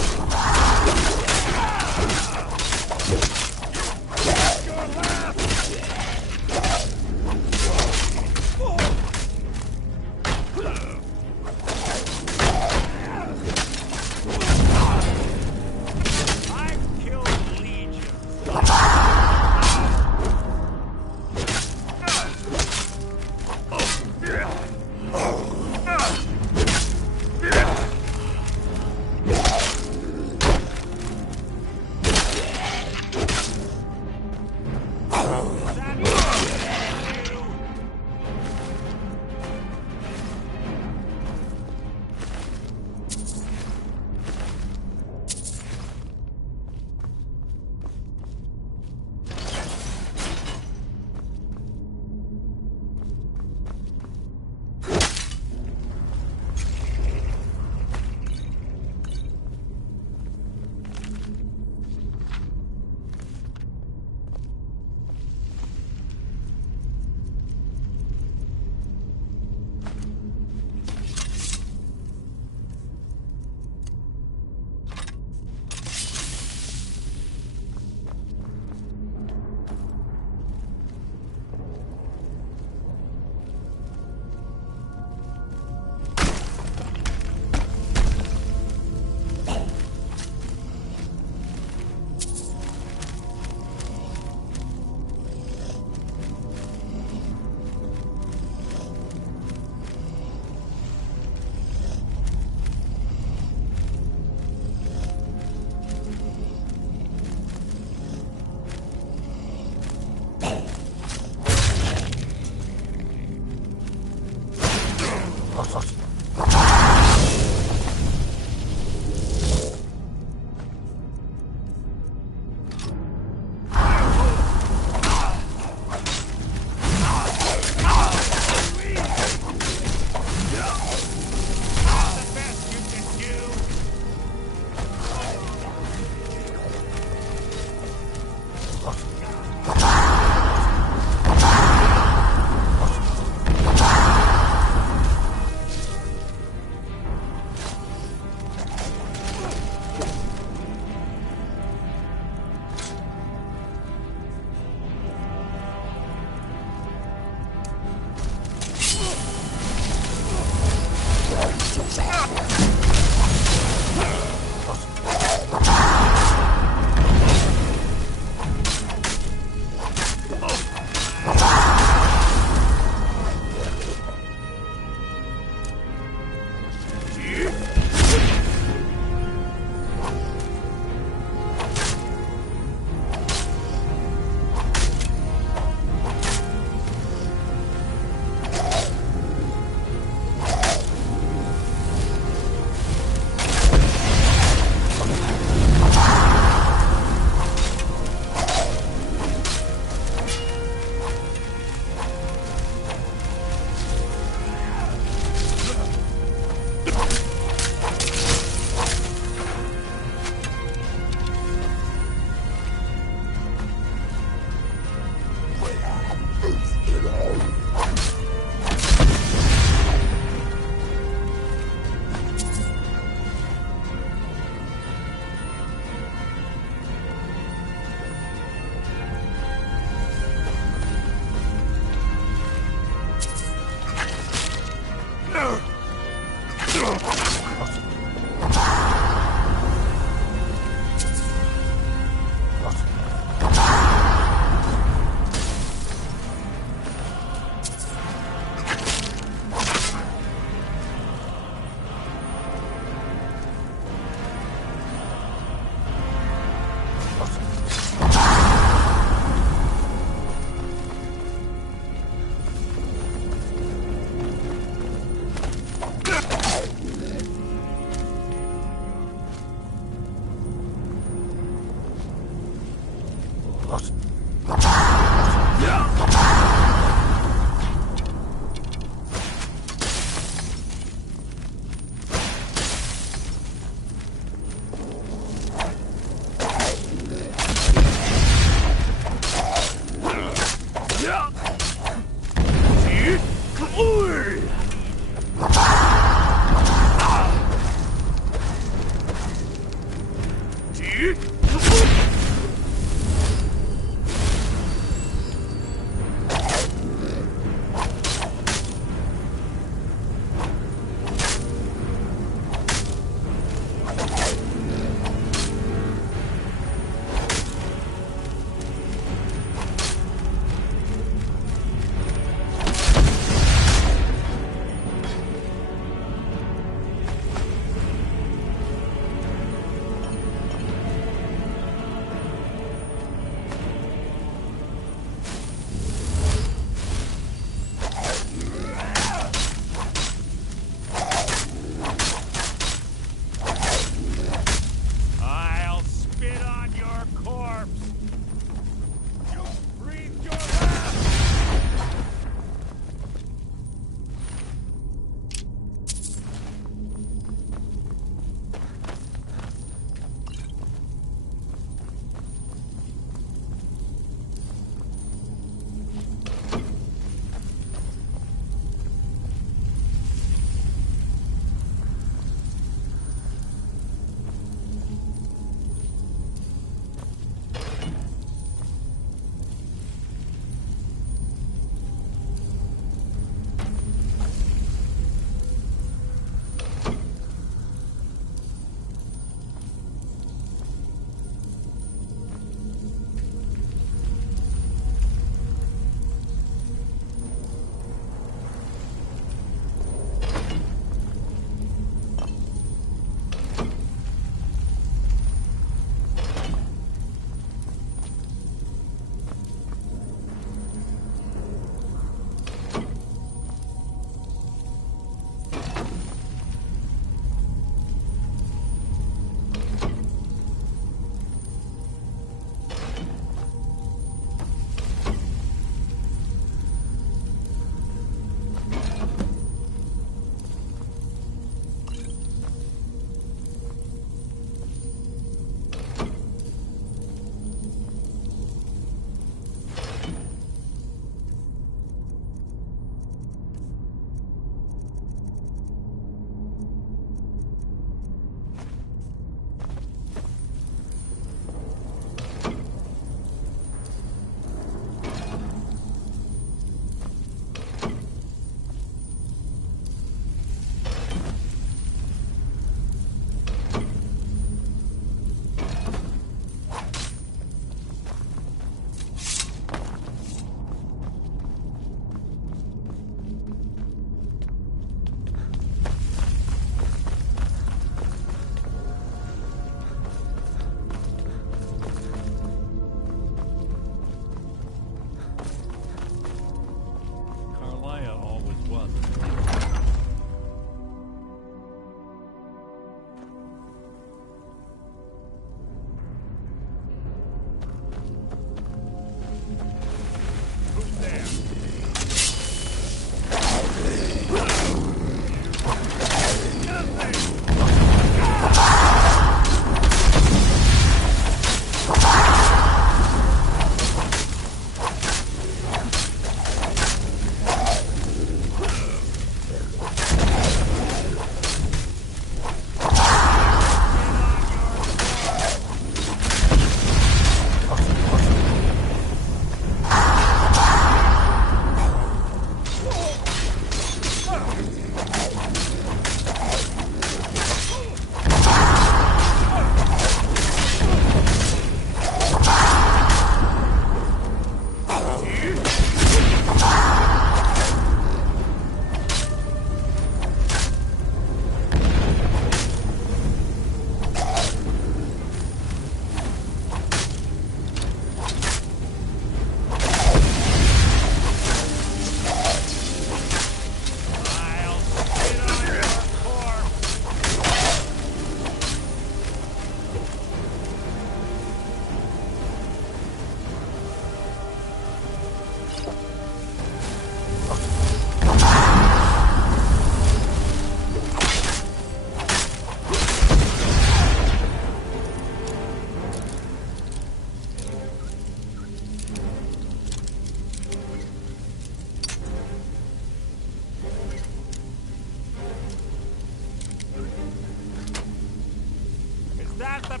that the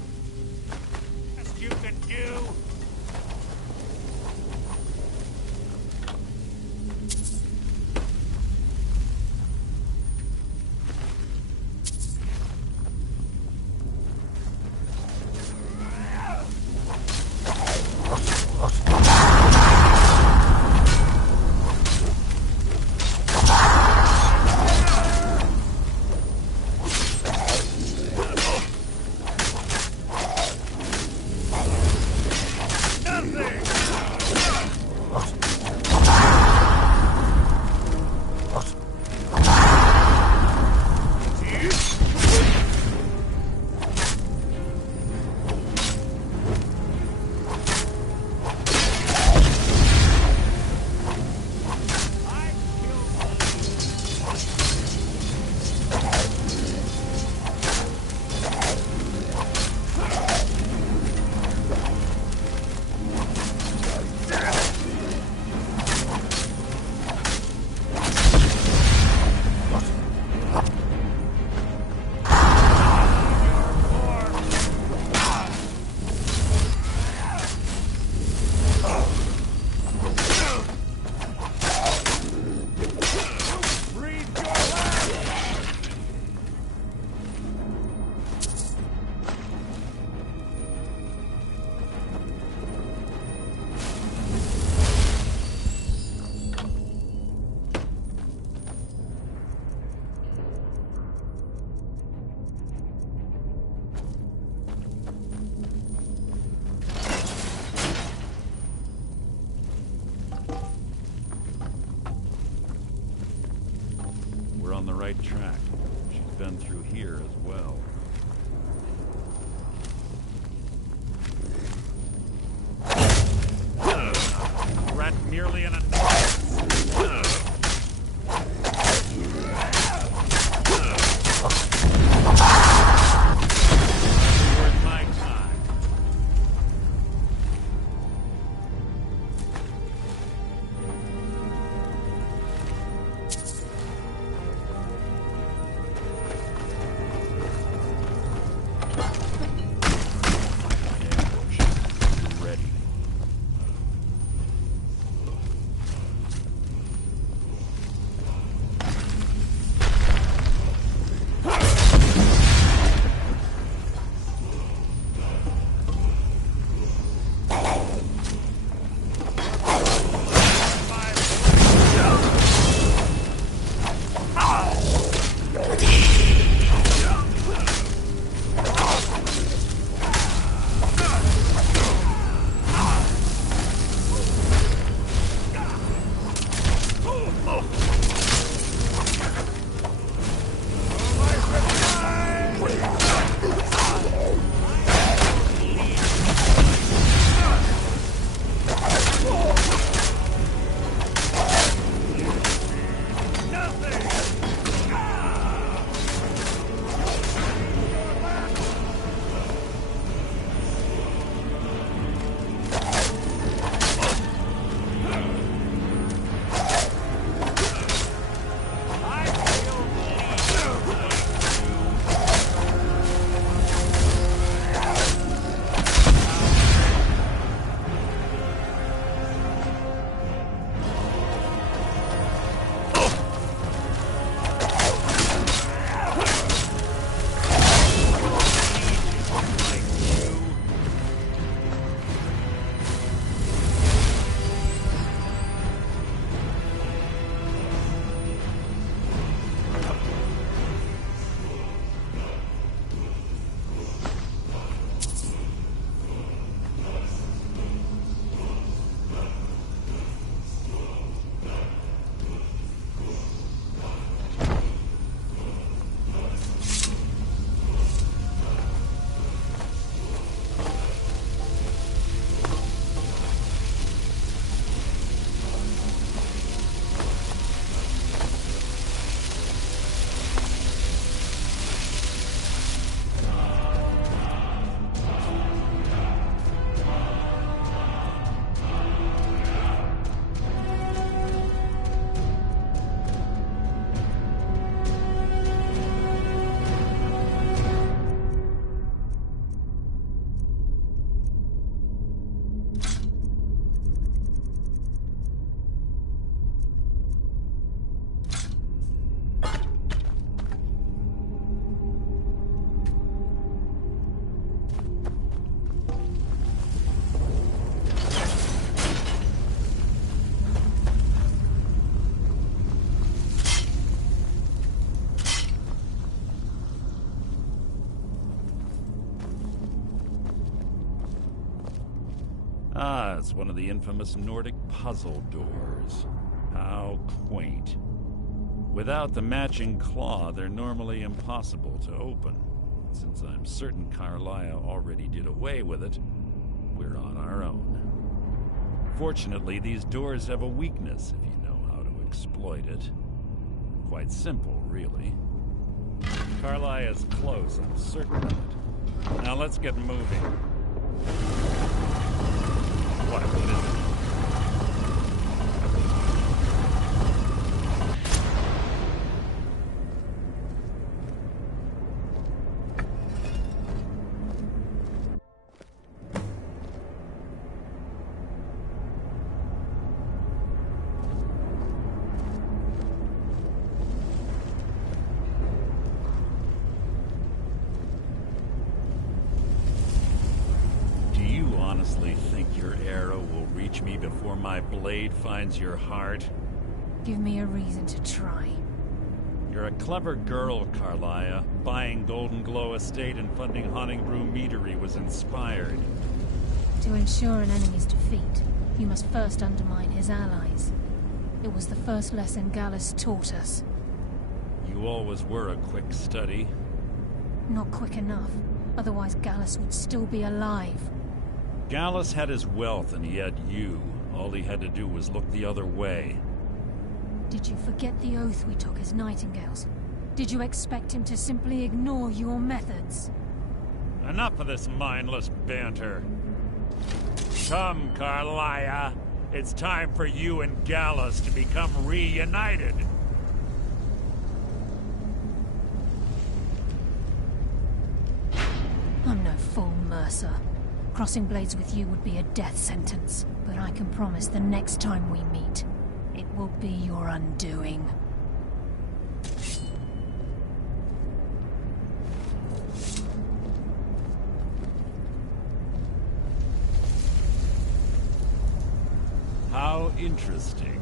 best you can do? On the right track. She's been through here as well. Threat merely an annoyance. Worth my time. Ah, it's one of the infamous Nordic puzzle doors. How quaint. Without the matching claw, they're normally impossible to open. Since I'm certain Carlia already did away with it, we're on our own. Fortunately, these doors have a weakness if you know how to exploit it. Quite simple, really. Carlia is close, I'm certain of it. Now let's get moving. What is it? Me before my blade finds your heart? Give me a reason to try. You're a clever girl, Carlia. Buying Golden Glow Estate and funding Honningbrew Meadery was inspired. To ensure an enemy's defeat, you must first undermine his allies. It was the first lesson Gallus taught us. You always were a quick study. Not quick enough. Otherwise Gallus would still be alive. Gallus had his wealth and he had you. All he had to do was look the other way. Did you forget the oath we took as Nightingales? Did you expect him to simply ignore your methods? Enough of this mindless banter. Come, Carlia. It's time for you and Gallus to become reunited. I'm no fool, Mercer. Crossing blades with you would be a death sentence, but I can promise the next time we meet, it will be your undoing. How interesting.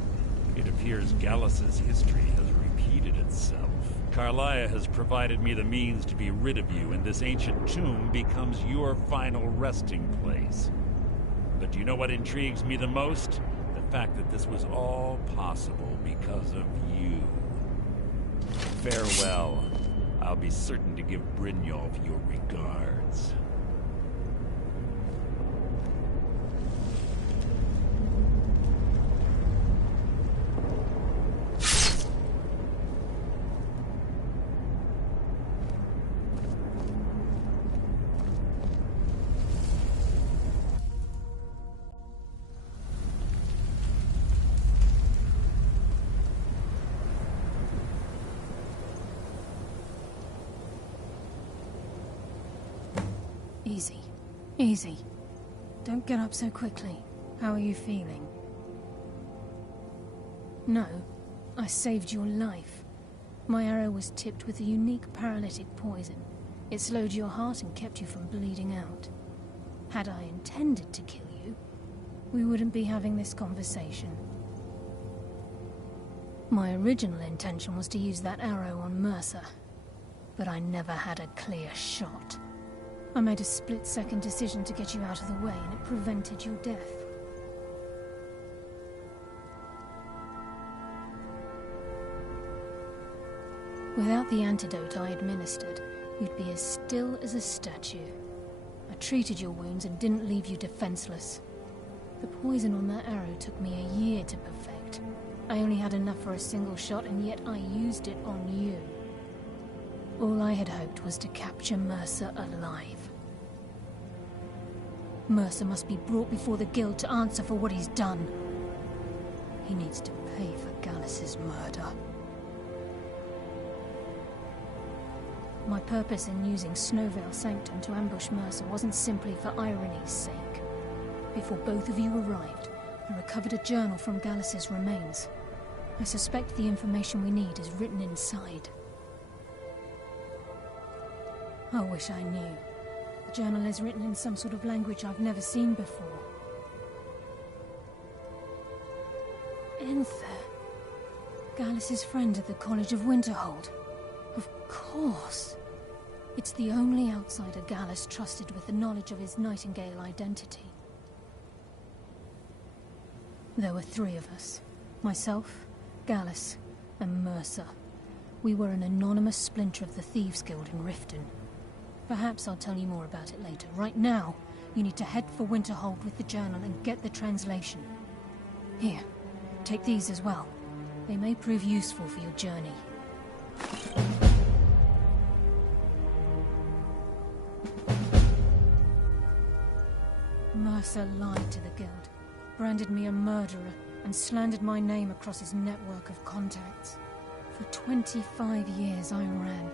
It appears Gallus's history has repeated itself. Carlia has provided me the means to be rid of you, and this ancient tomb becomes your final resting place. But do you know what intrigues me the most? The fact that this was all possible because of you. Farewell. I'll be certain to give Brynjolf your regards. Easy. Easy. Don't get up so quickly. How are you feeling? No. I saved your life. My arrow was tipped with a unique paralytic poison. It slowed your heart and kept you from bleeding out. Had I intended to kill you, we wouldn't be having this conversation. My original intention was to use that arrow on Mercer, but I never had a clear shot. I made a split-second decision to get you out of the way, and it prevented your death. Without the antidote I administered, you'd be as still as a statue. I treated your wounds and didn't leave you defenseless. The poison on that arrow took me a year to perfect. I only had enough for a single shot, and yet I used it on you. All I had hoped was to capture Mercer alive. Mercer must be brought before the Guild to answer for what he's done. He needs to pay for Gallus's murder. My purpose in using Snowvale Sanctum to ambush Mercer wasn't simply for irony's sake. Before both of you arrived, I recovered a journal from Gallus's remains. I suspect the information we need is written inside. I wish I knew. The journal is written in some sort of language I've never seen before. Enther. Gallus's friend at the College of Winterhold. Of course. It's the only outsider Gallus trusted with the knowledge of his Nightingale identity. There were 3 of us. Myself, Gallus, and Mercer. We were an anonymous splinter of the Thieves' Guild in Riften. Perhaps I'll tell you more about it later. Right now, you need to head for Winterhold with the journal and get the translation. Here, take these as well. They may prove useful for your journey. Mercer lied to the Guild, branded me a murderer, and slandered my name across his network of contacts. For 25 years I ran,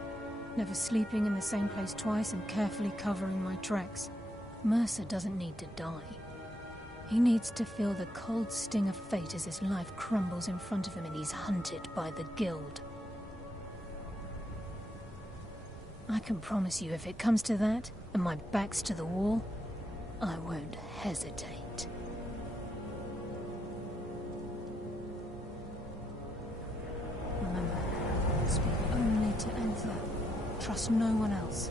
never sleeping in the same place twice and carefully covering my tracks. Mercer doesn't need to die. He needs to feel the cold sting of fate as his life crumbles in front of him and he's hunted by the Guild. I can promise you, if it comes to that, and my back's to the wall, I won't hesitate. Remember, speak only to Anther. Trust no one else.